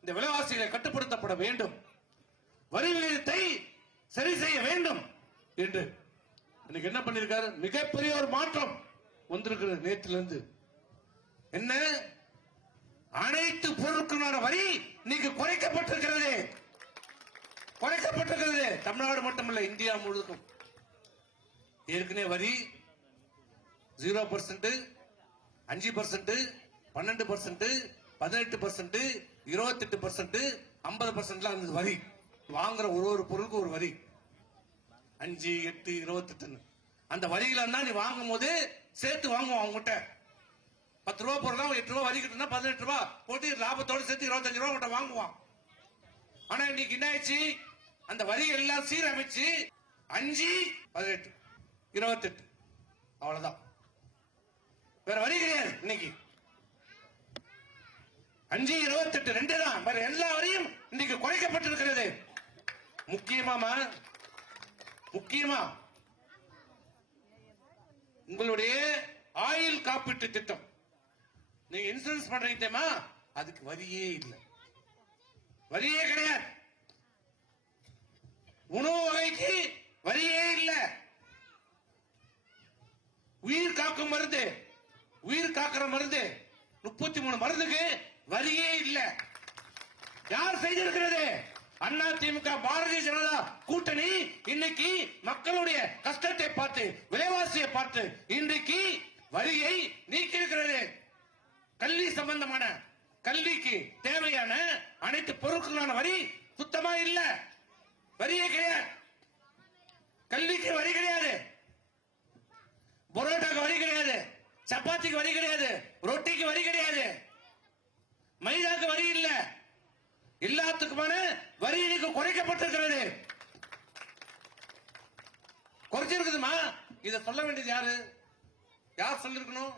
இந்த விலைவாசிகளை கட்டுப்படுத்தப்பட வேண்டும், வரி விகிதத்தை சரி செய்ய வேண்டும் என்று. இன்னைக்கு என்ன பண்ணிருக்காரு? மிகப்பெரிய ஒரு மாற்றம் வந்திருக்கிறது நேற்றிலிருந்து. என்ன? அனைத்து பொருட்களுக்கான வரி இன்னைக்கு குறைக்கப்பட்டிருக்கிறது. குறைக்கப்பட்டிருக்கிறது. தமிழ்நாடு மட்டுமல்ல, இந்தியா முழுவதும். ஏற்கனவே வரி 0%, 5%, 12%, 18%, 28%, 50% அந்த வரி. வாங்குற ஒரு பொருளுக்கு ஒரு வரி 5, 8, 28. அந்த வரிகள் நீ வாங்கும் போது சேர்த்து வாங்குவோம். அவங்ககிட்ட 10 ரூபாய் பொருள் 8 ரூபாய் வரி கட்டினா 18 ரூபாய் போட்டு லாபத்தோடு சேர்த்து 25 ரூபாய் கிட்ட வாங்குவான். ஆனா இன்னைக்கு என்ன ஆயிடுச்சு? அந்த வரி எல்லாம் சீரமைச்சு 5, 18, 28 அவ்வளவுதான். வேற வரி கிடையாது. இன்னைக்கு 5, 28 2 தான். வேற எல்லா வரியும் இன்னைக்கு குறைக்கப்பட்டிருக்கிறது. முக்கியமா உங்களுடைய ஆயுள் காப்பீட்டு திட்டம் நீங்க இன்சூரன்ஸ் பண்றீங்க, அதுக்கு வரியே இல்லை, வரியே கிடையாது. உணவு வகைக்கு வரியே இல்லை. உயிர் காக்கும் மருந்து, உயிர் காக்கிற மருந்து 33 மருந்துக்கு வரியே இல்லை. யார் செய்திருக்கிறது? அண்ணா திமுக பாரதிய ஜனதா கூட்டணி இன்னைக்கு மக்களுடைய கஷ்டத்தை பார்த்து, விலைவாசியை பார்த்து இன்றைக்கு வரியை நீக்கி இருக்கிறது. கல்வி சம்பந்தமான கல்விக்கு தேவையான அனைத்து பொருட்களான வரி சுத்தமா இல்ல, வரியே கிடையாது. கல்விக்கு வரி கிடையாது, பரோட்டாக்கு வரி கிடையாது, சப்பாத்திக்கு வரி கிடையாது, ரொட்டிக்கு வரி கிடையாது, மைதாக்கு வரி இல்ல. எல்லாத்துக்குமான வரி இன்னைக்கு குறைக்கப்பட்டிருக்கிறது. குறைச்சிருக்குதுமா. இதை சொல்ல வேண்டியது யாரு? யார் சொல்லிருக்கணும்?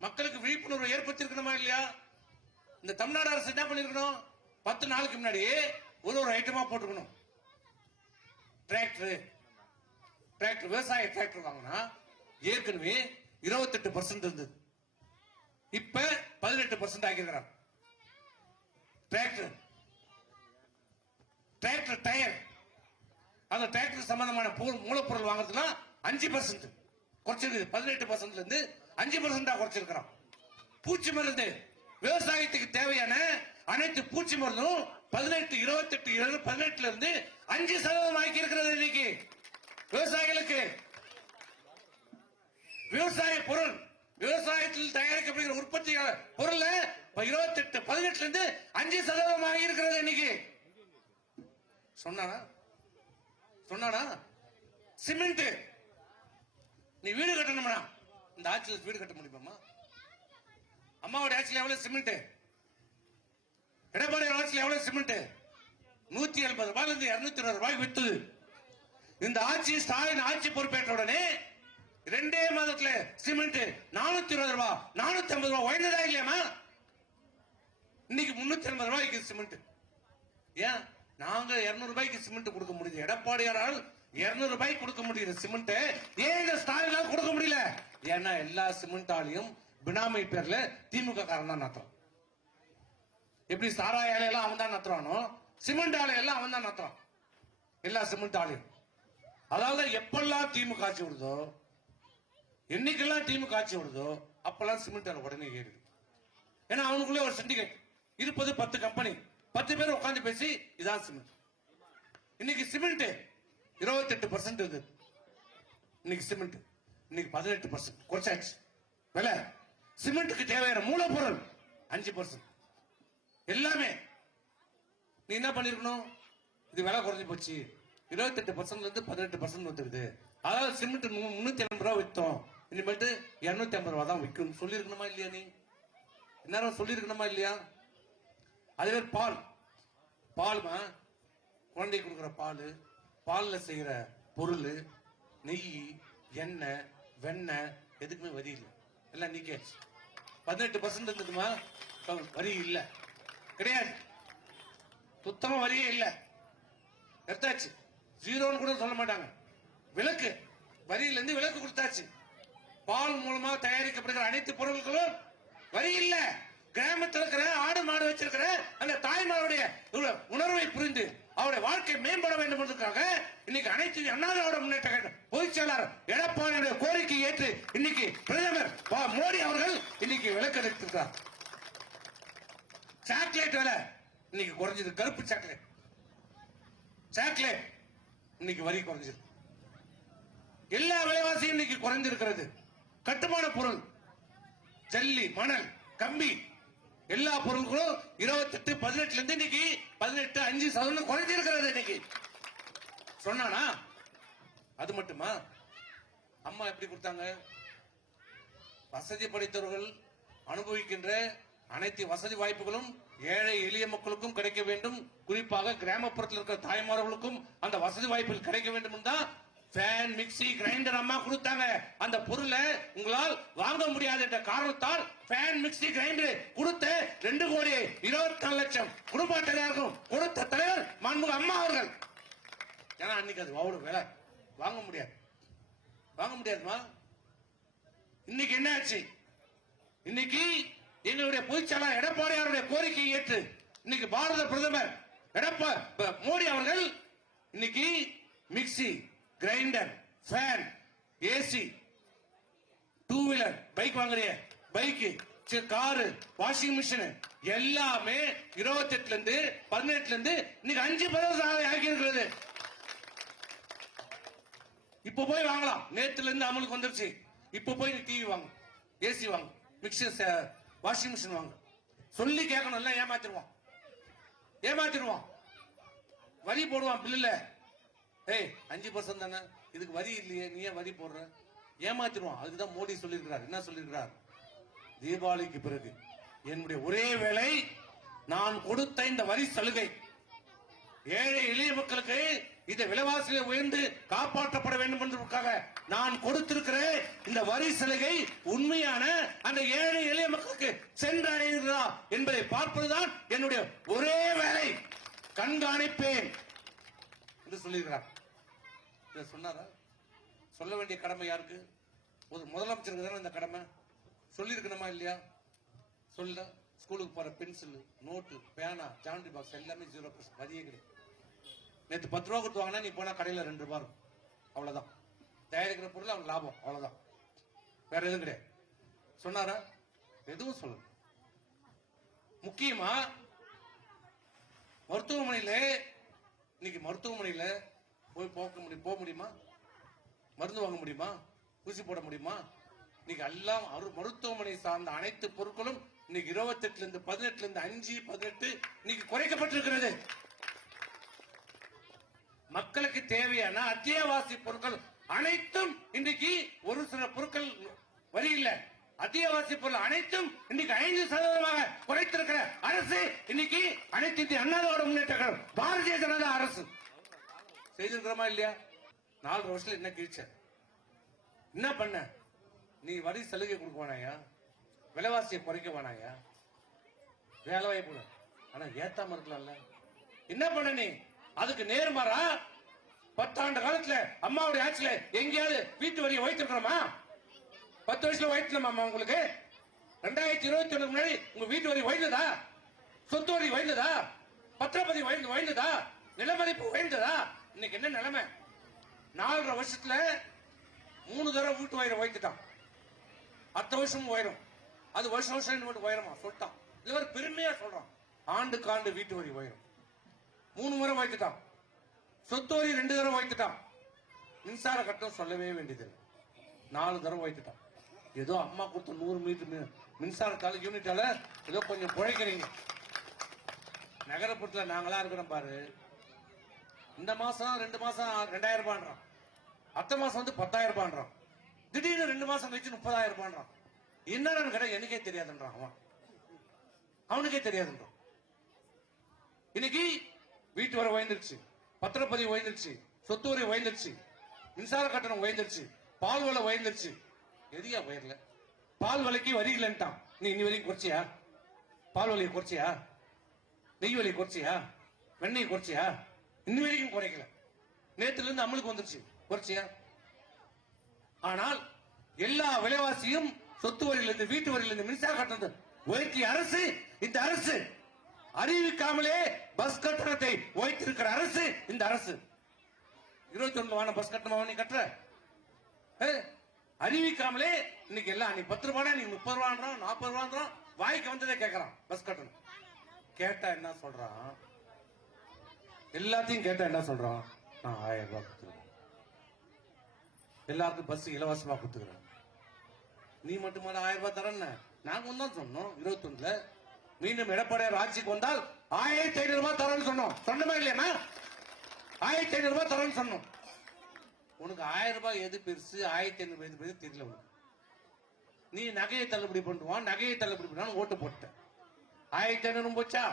மக்களுக்கு விழிப்புணர்வு ஏற்படுத்திருக்கணுமா இல்லையா? இந்த தமிழ்நாடு அரசு என்ன பண்ணிருக்கணும்? 10 நாளுக்கு முன்னாடி ஒரு ஐட்டமா போட்டுக்கணும். டிராக்டர் விவசாய டிராக்டர் வாங்கினா ஏற்கனவே 28% இருந்தது, இப்ப 18% ஆகியிருக்கிறார். டிராக்டர் டயர், அந்த டிராக்டர் சம்பந்தமான மூலப்பொருள் வாங்குறதுனா 5% குறைச்சிருக்கு. 18% இருந்து 5% குறைச்சிருக்கிறோம். பூச்சி மருந்து, விவசாயத்துக்கு தேவையான அனைத்து பூச்சி மருந்தும் 18, 28, 18 இருந்து 5% ஆக்கி இருக்கிறது. இன்னைக்கு விவசாயிகளுக்கு விவசாய பொருள், விவசாயத்தில் தயாரிக்கப்படுகிற உற்பத்தி பொருள் 28, 18 இருந்து 5% ஆகி இருக்கிறது. இன்னைக்கு சொன்னானா? சிமெண்ட் நீ வீடு கட்டணும்னா இந்த ஆட்சியில் வீடு கட்ட முடியுமா? அம்மாவோட ஆட்சியில் எவ்வளவு சிமெண்ட், எடப்பாடி ஆட்சியில் எவ்வளவு சிமெண்ட்? 180 ரூபாயில இருந்து 220 ரூபாய்க்கு வித்தது. இந்த ஆட்சி ஸ்டாலின் ஆட்சி பொறுப்பேற்ற உடனே 2 மாதத்துல சிமெண்ட் 420 ரூபாய் 450 ரூபாய் உயர்ந்ததா இல்லையாமா? இன்னைக்கு 380 ரூபாய்க்கு சிமெண்ட். ஏன் நாங்க 200 ரூபாய்க்கு சிமெண்ட் கொடுக்க முடியுது, எடப்பாடியாரால் 200 ரூபாய்க்கு கொடுக்க முடியுது சிமெண்ட், ஏன் இந்த ஸ்டாலினால் கொடுக்க முடியல? ஏன்னா எல்லா சிமெண்ட் ஆலையும் பினாமி பேர்ல திமுக காரன் தான் நத்துறான். எப்படி சாராய ஆலையெல்லாம் அவன் தான் நத்துறானோ, சிமெண்ட் ஆலையெல்லாம் அவன் தான் நத்துறான். எல்லா சிமெண்ட் ஆலையும். அதாவது எப்பெல்லாம் திமுக ஆட்சி விடுதோ, என்னைக்கெல்லாம் திமுக ஆட்சி விடுதோ அப்பெல்லாம் சிமெண்ட் ஆலை உடனே ஏறுது. ஏன்னா அவனுக்குள்ளே ஒரு சிண்டிகேட் இருப்பது 10 கம்பெனி, 10 பேர் உட்காந்து பேசி இதான் சிமெண்ட். இன்னைக்கு சிமெண்ட் 28% இருக்கு. இன்னைக்கு சிமெண்ட் இன்னைக்கு 18% குறைச்சாச்சு விலை. சிமெண்ட்டுக்கு தேவையான மூலப்பொருள் 5%. எல்லாமே நீ என்ன பண்ணிருக்கணும்? இது விலை குறைஞ்சு போச்சு, 28% இருந்து 18% வந்துருக்குது. அதாவது சிமெண்ட் 380 ரூபாய் வித்தோம், இனிமேட்டு 250 ரூபாய் தான் விற்கும் சொல்லிருக்கணுமா இல்லையா? நீ என்ன சொல்லிருக்கணுமா இல்லையா? அதுவே பால் பால்மா, குழந்தை கொடுக்குற பால், பால்ல செய்யற பொருள், நெய், எண்ணெய், வெண்ணெய் எதுக்குமே வரி இல்லை. எல்லாம் நீக்கே 18% இருந்ததுமா, வரி இல்ல, கிடையாது. சுத்தமா வரியே இல்ல, எடுத்தாச்சு. ஜீரோன்னு கூட சொல்ல மாட்டாங்க. விலக்கு, வரியில இருந்து விலக்கு கொடுத்தாச்சு. பால் மூலமா தயாரிக்கப்படுகிற அனைத்து பொருட்களும் வரி இல்ல. கிராமத்தில் இருக்கிற ஆடு மாடு வச்சிருக்கிற அந்த தாய்மாருடைய உணர்வை புரிந்து அவருடைய வாழ்க்கை மேம்பட வேண்டும் என்பதற்காக இன்னைக்கு அனைத்து அண்ணா திராவிட முன்னேற்ற கழக பொதுச் செயலாளர் எடப்பாடியுடைய கோரிக்கை ஏற்று இன்னைக்கு பிரதமர் மோடி அவர்கள் இன்னைக்கு விலக்களித்திருக்கிறார். சாக்லேட் விலை இன்னைக்கு குறைஞ்சது. கருப்பு சாக்லேட், சாக்லேட் இன்னைக்கு வரி குறைஞ்சது. எல்லா விலைவாசியும் இன்னைக்கு குறைந்திருக்கிறது. கட்டுமான பொருள், ஜல்லி, மணல், கம்பி, எல்லா பொருட்களும் 28, 18 இருந்து இன்னைக்கு 18, 5% குறைஞ்சிருக்கிறது. இன்னைக்கு சொன்னானா? அது மட்டுமா? அம்மா எப்படி கொடுத்தாங்க? வசதி படைத்தவர்கள் அனுபவிக்கின்ற அனைத்து வசதி வாய்ப்புகளும் ஏழை எளிய மக்களுக்கும் கிடைக்க வேண்டும். குறிப்பாக கிராமப்புறத்தில் இருக்கிற தாய்மார்களுக்கும் அந்த வசதி வாய்ப்புகள் கிடைக்க வேண்டும் தான் ஃபேன், மிக்சி, கிரைண்டர் அம்மா கொடுத்தாங்க. அந்த பொருளை உங்களால் வாங்க முடியாது என்ற காரணத்தால் ஃபேன், மிக்சி, கிரைண்டர் கொடுத்த 2,24,00,000 குடும்ப அட்டைதாரர்களும் கொடுத்த தலைவர் மாண்புமிகு அம்மா அவர்கள். ஏன்னா அன்னைக்கு அது அவ்வளவு விலை, வாங்க முடியாது, வாங்க முடியாதுமா. இன்னைக்கு என்ன ஆச்சு? இன்னைக்கு எங்களுடைய பொதுச்செயலாளர் எடப்பாடியாருடைய கோரிக்கையை ஏற்று இன்னைக்கு பாரத பிரதமர் மோடி அவர்கள் இன்னைக்கு mixie, grinder, fan, AC, 2 wheeler, bike வாங்குறிய பைக்கு, காரு, வாஷிங் மிஷின் எல்லாமே 28 இருந்து 18 இருந்து இன்னைக்கு 5% ஆகி இருக்கிறது. இப்ப போய் வாங்கலாம். நேத்துல இருந்து அமலுக்கு வந்துருச்சு. இப்ப போய் டிவி வாங்க, ஏசி வாங்க, மிக்சர், வாஷிங் மிஷின் வாங்க. சொல்லி கேட்கணும். எல்லாம் ஏமாத்திடுவான், ஏமாத்திடுவான். வரி போடுவான் பில்லுல. ஏய் 5% தானே, இதுக்கு வரி இல்லையே, நீ ஏன் வரி போடுற? ஏமாத்திடுவான். அதுக்குதான் மோடி சொல்லியிருக்கிறார். என்ன சொல்லியிருக்கிறார்? தீபாவளிக்கு பிறகு என்னுடைய ஒரே வேலை, நான் கொடுத்த இந்த வரி சலுகை ஏழை எளிய மக்களுக்கு இந்த விலைவாசியில் உயர்ந்து காப்பாற்றப்பட வேண்டும் என்பதற்காக நான் கொடுத்திருக்கிற இந்த வரி சலுகை உண்மையான அந்த ஏழை எளிய மக்களுக்கு சென்றடைகிறதா என்பதை பார்ப்பதுதான் என்னுடைய ஒரே வேலை. கண்காணிப்பேன் என்று சொல்லியிருக்கிறார். இதை சொன்னாரா? சொல்ல வேண்டிய கடமை யாருக்கு? ஒரு முதலமைச்சருக்கு தானே இந்த கடமை. சொல்லியிருக்கணுமா இல்லையா? சொல்ல. ஸ்கூலுக்கு போற பென்சில், நோட்டு, பேனா, ஜாமெட்ரி பாக்ஸ் எல்லாமே 0% வரியே கிடையாது. நேற்று 10 ரூபா கொடுத்து வாங்கினா நீ போனா கடையில் 2 ரூபாய் இருக்கும். அவ்வளவுதான். தயாரிக்கிற பொருள் அவன் லாபம், அவ்வளவுதான். வேற எதுவும் கிடையாது. சொன்னாரா? எதுவும் சொல்ல. முக்கியமா மருத்துவமனையில இன்னைக்கு மருத்துவமனையில போய் போக முடியுமா? மருந்து வாங்க முடியுமா? ஊசி போட முடியுமா? இன்னைக்கு எல்லாம் மருத்துவமனை சார்ந்த அனைத்து பொருட்களும் இன்னைக்கு 28 இருந்து 18 இருந்து 5, 18 இன்னைக்கு குறைக்கப்பட்டிருக்கிறது. மக்களுக்கு தேவையான அத்தியாவசிய பொருட்கள் அனைத்தும் இன்னைக்கு, ஒரு சில பொருட்கள் வரி இல்ல, அத்தியாவசிய பொருள் அனைத்தும் இன்னைக்கு 5% குறைத்திருக்கிற அரசு இன்னைக்கு அனைத்து இந்திய அண்ணா திராவிட முன்னேற்ற கழகம் பாரதிய ஜனதா அரசு செய்திருக்கிறோமா இல்லையா? 4 வருஷத்துல என்ன கீழ்ச்ச? என்ன பண்ண? நீ வரி சலுகை கொடுக்க வேணாயா? விலைவாசியை குறைக்க வேணாயா? வேலை வாய்ப்பு ஆனா ஏத்தாம இருக்கலாம்ல. என்ன பண்ண நீ? அதுக்கு நேர்மாறா 10 ஆண்டு காலத்துல அம்மாவுடைய ஆட்சியில எங்கேயாவது வீட்டு வரியை வைத்திருக்கிறோமா? 10 வயசுல வைத்தலாமா உங்களுக்கு? 2021 முன்னாடி உங்க வீட்டு வரி வைந்ததா? சொத்து வரி வைந்ததா? பத்திரப்பதிவு வைந்ததா? நிலமதிப்பு வைந்ததா? இன்னைக்கு என்ன நிலைமை? 4.5 வருஷத்துல 3 தடவை வீட்டு வயிறு வைத்துட்டான். அடுத்த வருஷமும் உயரும். அது வருஷம் உயரமா சொல்லிட்டான். இது பெருமையா சொல்றான். ஆண்டுக்கு ஆண்டு வீட்டு வரி உயரும். 3 முறை வைத்துட்டான். சொத்து வரி 2 தடவை வைத்துட்டான். மின்சார கட்டணம் சொல்லவே வேண்டியது 4 தடவை வைத்துட்டான். ஏதோ அம்மா கொடுத்த 100 மீட்டர் மின்சாரத்தால யூனிட்டால ஏதோ கொஞ்சம் குழைக்கிறீங்க. நகரப்புறத்துல நாங்களா இருக்கிறோம் பாரு. இந்த மாசம் 2 மாசம் 2000 ரூபாய், அடுத்த மாசம் வந்து 10,000 ரூபாய், திடீர்னு 2 மாசம் கழிச்சு 30,000 ரூபாய். என்னன்னு கேட்டா எனக்கே தெரியாதுன்றான். அவனுக்கே தெரியாதுன்றான். இன்னைக்கு வீட்டு வரை உயர்ந்துருச்சு, பத்திரப்பதிவு உயர்ந்துருச்சு, சொத்து வரி உயர்ந்துருச்சு, மின்சார கட்டணம் உயர்ந்துருச்சு, பால் விலை உயர்ந்துருச்சு. எதியா உயரல? பால் விலைக்கு வரி இல்லைன்ட்டான். நீ இன்னி வரைக்கும் குறைச்சியா? பால் விலையை குறைச்சியா? நெய் விலையை குறைச்சியா? வெண்ணெய் குறைச்சியா? இன்னி வரைக்கும் குறைக்கல. நேத்துல இருந்து அமலுக்கு வந்துருச்சு, குறைச்சியா? ஆனால் எல்லா விலைவாசியும் சொத்து வரியிலிருந்து, வீட்டு வரியிலிருந்து, மின்சார கட்டணத்தை உயர்த்திய அரசு இந்த அரசு. அறிவிக்காமலே பஸ் கட்டணத்தை உயர்த்திருக்கிற அரசு இந்த அரசு. 21 பஸ் கட்டணமா நீ கட்டுற? அறிவிக்காமலே இன்னைக்கு எல்லாம் நீ 10 ரூபாய், நீ 30 ரூபான்றான், 40 ரூபான்றான், வாய்க்கு வந்ததே கேட்கறான். பஸ் கட்டணம் கேட்டா என்ன சொல்றான்? எல்லாத்தையும் கேட்டா என்ன சொல்றான்? நான் 1000 ரூபாய் கொடுத்துருவேன், எல்லாருக்கும் பஸ் இலவசமா கொடுத்துக்கிறேன். நீ மட்டும் 1000 ரூபாய் தரேன்னு நாங்க ஒன்னும் சொன்னோம். 21 மீண்டும் எடப்பாடியார் ஆட்சிக்கு வந்தால் 1500 ரூபாய் தரேன்னு சொன்னோம். சொன்னமா இல்லையா? 1500 ரூபாய் தரேன்னு சொன்னோம். உனக்கு 1000 ரூபாய் எது பெருசு, 1500 எது பெருசு தெரியல உனக்கு. நீ நகையை தள்ளுபடி பண்ணுவான், நகையை தள்ளுபடி பண்ணான்னு ஓட்டு போட்ட. 1500 போச்சா?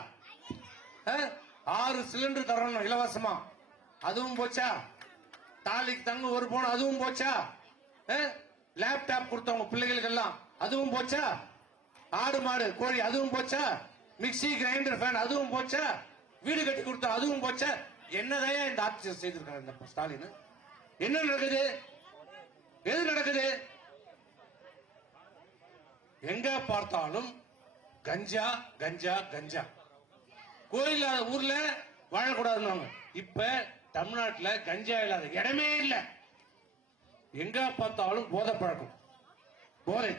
6 சிலிண்டர் தரணும் இலவசமா, அதுவும் போச்சா? தாலிக்கு தங்க 1 பவுன், அதுவும் போச்சா? லேப்டாப் கொடுத்தவங்க பிள்ளைகளுக்கு எல்லாம் அதுவும் போச்சா? ஆடு மாடு கோழி அதுவும் போச்சா? மிக்சி கிரைண்டர் ஃபேன் அதுவும் போச்சா? வீடு கட்டி கொடுத்தோம் அதுவும் போச்சா? என்னதையா இந்த ஆட்சி செய்திருக்காங்க இந்த ஸ்டாலின்? என்ன நடக்குது? எது நடக்குது? எங்க பார்த்தாலும் கஞ்சா கஞ்சா கஞ்சா. கோயில் ஊர்ல வாழக்கூடாதுன்னு இப்ப தமிழ்நாட்டில் கஞ்சா இல்லாத இடமே இல்ல. எங்க பார்த்தாலும் போதை பழக்கம், போதை.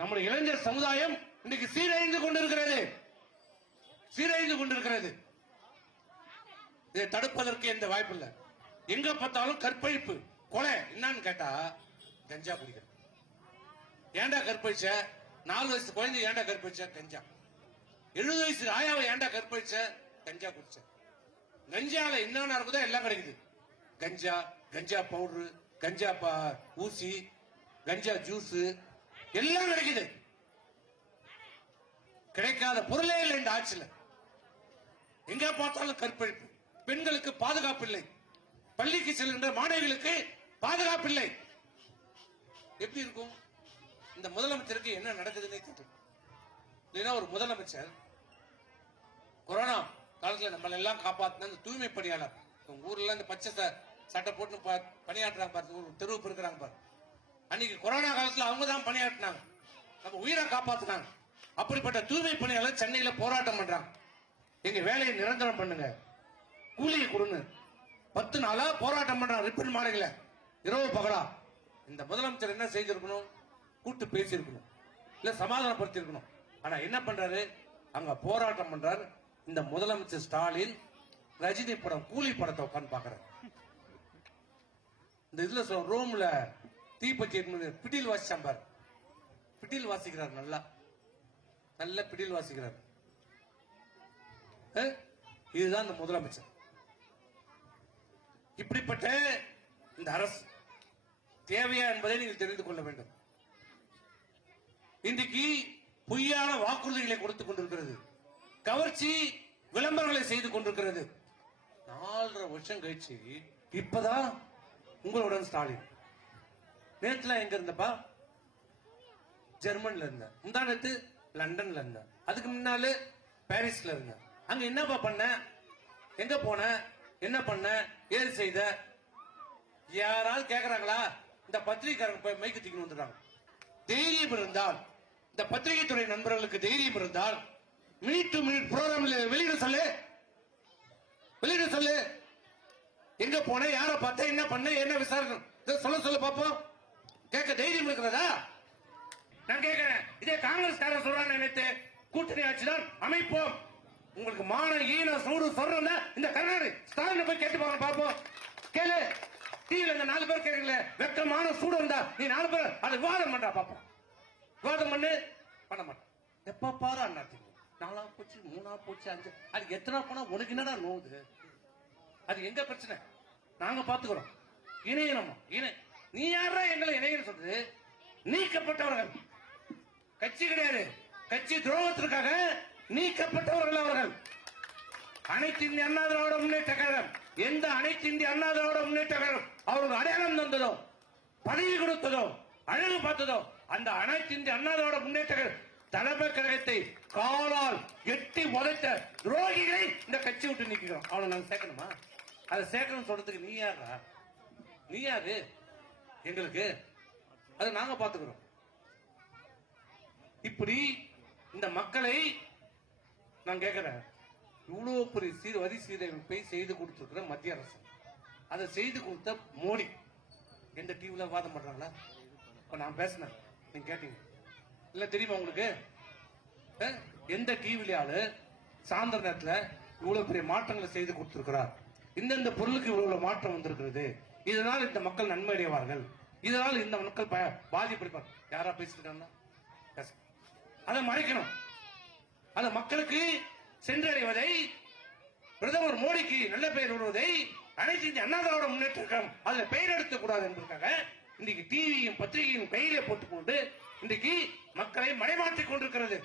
நம்முடைய இளைஞர் சமுதாயம் இன்னைக்கு சீரழிந்து கொண்டிருக்கிறது, சீரழிந்து கொண்டிருக்கிறது. இதை தடுப்பதற்கு எந்த வாய்ப்பு இல்லை. எங்க பார்த்தாலும் கற்பழிப்பு, கொலை. என்னன்னு கேட்டா கஞ்சா குடிக்கிற. ஏண்டா கற்பழிச்ச? 4 வயசு குழந்தை ஏண்டா கற்பழிச்ச? கஞ்சா. 70 வயசு ஆயாவை ஏண்டா கற்பழிச்ச? கஞ்சா குடிச்ச. கஞ்சால என்னென்ன இருக்குதோ எல்லாம் கிடைக்குது. கஞ்சா, கஞ்சா பவுடரு, கஞ்சா ஊசி, கஞ்சா ஜூஸ் எல்லாம் கிடைக்குது. கிடைக்காத பொருளே இல்லை இந்த ஆட்சியில. எங்க பார்த்தாலும் கற்பழிப்பு, பெண்களுக்கு பாதுகாப்பு இல்லை, பள்ளிக்கு செல்கின்ற மாணவிகளுக்கு பாதுகாப்பு இல்லை. எப்படி இருக்கும்? இந்த முதலமைச்சருக்கு என்ன நடக்குதுன்னு கேட்டோம். இல்லைன்னா ஒரு முதலமைச்சர் கொரோனா காலத்துல நம்ம எல்லாம் காப்பாத்தின இந்த தூய்மை பணியாளர், ஊர்ல இந்த பச்சை சட்டை போட்டு பணியாற்றுறாங்க பாரு, தெருவு இருக்கிறாங்க பாரு. அன்னைக்கு கொரோனா காலத்துல அவங்க தான் பணியாற்றினாங்க, நம்ம உயிரை காப்பாத்தினாங்க. அப்படிப்பட்ட தூய்மை பணியாளர் சென்னையில போராட்டம் பண்றாங்க. எங்க வேலையை நிரந்தரம் பண்ணுங்க, கூலியை கொடுங்க. 10 நாளா போராட்டம் பண்றாங்க. ரிப்பன் மாடுகள இரவு பகலா. இந்த முதலமைச்சர் என்ன செய்திருக்கணும்? கூட்டு பேசியிருக்கணும், இல்ல சமாதானப்படுத்தி இருக்கணும். ஆனா என்ன பண்றாரு? அங்க போராட்டம் பண்றாரு. இந்த முதலமைச்சர் ஸ்டாலின் ரஜினி படம் கூலி படத்தை உட்காந்து பாக்குறாரு. இந்த இதுல ரோம்ல தீப்பத்தி பிடில் வாசிச்சாம்பார். பிடில் வாசிக்கிறார், நல்லா நல்ல பிடில் வாசிக்கிறார். இதுதான் இந்த முதலமைச்சர். இப்படிப்பட்ட இந்த அரசு தேவையா என்பதை நீங்கள் தெரிந்து கொள்ள வேண்டும். இன்றைக்கு பொய்யான வாக்குறுதிகளை கொடுத்துக் கொண்டிருக்கிறது, கவர்ச்சி விளம்பரங்களை செய்து கொண்டிருக்கிறது. 4.5 வருஷம் கழிச்சு இப்பதான் உங்களுடன் ஸ்டாலின். நேற்றுல எங்க இருந்தப்பா? ஜெர்மன்ல இருந்த. முந்தானத்து லண்டன்ல இருந்த. அதுக்கு முன்னால பாரிஸ்ல இருந்த. அங்க என்னப்பா பண்ண? எங்க போன? என்ன பண்ண? ஏது செய்த? யாராவது கேக்குறாங்களா? இந்த பத்திரிகைக்காரங்க போய் மைக்கு தூக்கி வந்துடுறாங்க. தைரியம் இருந்தால், இந்த பத்திரிகை துறை நண்பர்களுக்கு தைரியம் இருந்தால், மினிட் டு மினிட் ப்ரோக்ராம்ல வெளியிட சொல்லு, வெளியிட சொல்லு. எங்க போன? யார பார்த்த? என்ன பண்ண? என்ன விசாரணை சொல்ல சொல்ல பாப்போம். கேட்க தைரியம் இருக்கிறதா? நான் கேட்கிறேன். இதே காங்கிரஸ் காரர் சொல்றாங்க, நினைத்து கூட்டணி ஆட்சிதான் அமைப்போம். உங்களுக்கு மான ஈன சூடு சொல்றோம்னா இந்த கருணாநிதி ஸ்டாலின் போய் கேட்டு பாருங்க பாப்போம். கேளு. டிவில இந்த 4 பேர் கேட்கல, வெக்கமான சூடு இருந்தா நீ 4 பேர் அது விவாதம் பண்றா பாப்போம். விவாதம் பண்ண மாட்டேன். எப்ப பாரு அண்ணா 4 போச்சு, 3 போச்சு, 5. அது எத்தனை போனா உனக்கு என்னடா நோவுது? அது எங்க பிரச்சனை? நாங்க பாத்துக்கிறோம். இணையணும் இணை. நீ யாரா எங்களை இணையன்னு சொல்றது? நீக்கப்பட்டவர்கள். கட்சி கிடையாது, கட்சி துரோகத்திற்காக நீக்கப்பட்டவர்கள் அவர்கள். அனைத்து இந்திய அண்ணா திராவிட முன்னேற்ற கழகம் எந்த அனைத்து இந்திய அண்ணா திராவிட முன்னேற்ற கழகம் அவருக்கு அடையாளம் தந்ததோ, பதவி கொடுத்ததோ, அழகு பார்த்ததோ, அந்த அனைத்து இந்திய அண்ணா திராவிட முன்னேற்ற கழகம் தலைமை கழகத்தை காலால் எட்டி உதைத்த துரோகிகளை இந்த கட்சி விட்டு நிக்கிறோம். அவனை நாங்க சேர்க்கணுமா? அதை சேர்க்கணும் சொல்றதுக்கு நீ யாரா? நீ யாரு எங்களுக்கு? அதை நாங்க பாத்துக்கிறோம். இப்படி இந்த மக்களை நான் கேட்கிறேன், இவ்வளவு பெரிய வரி சீரமைப்பை செய்து கொடுத்திருக்கிற மத்திய அரசு, அதை செய்து கொடுத்த மோடி எந்த டிவில வாதம் பண்றாங்களா? இப்ப நான் பேசினேன், நீங்க கேட்டீங்க இல்ல, தெரியுமா உங்களுக்கு? எந்த டிவிலாவது சாயந்தர நேரத்தில் இவ்வளவு பெரிய மாற்றங்களை செய்து கொடுத்திருக்கிறார், இந்தந்த பொருளுக்கு இவ்வளவு மாற்றம் வந்திருக்கிறது, இதனால் இந்த மக்கள் நன்மை அடைவார்கள், இதனால் இந்த மக்கள் பாதிப்படைப்பார், யாரா பேசிருக்காங்க? அதை மறைக்கணும். அதை மக்களுக்கு சென்றடைவதை, பிரதமர் மோடிக்கு நல்ல பெயர் வருவதை அனைத்து இந்திய அண்ணா திராவிட முன்னேற்ற கழகம் அதுல பெயர் எடுத்துக் கூடாது என்பதற்காக இன்றைக்கு டிவியும் பத்திரிகையும் கையிலே போட்டுக்கொண்டு இன்றைக்கு மக்களை மடைமாற்றிக் கொண்டிருக்கிறது.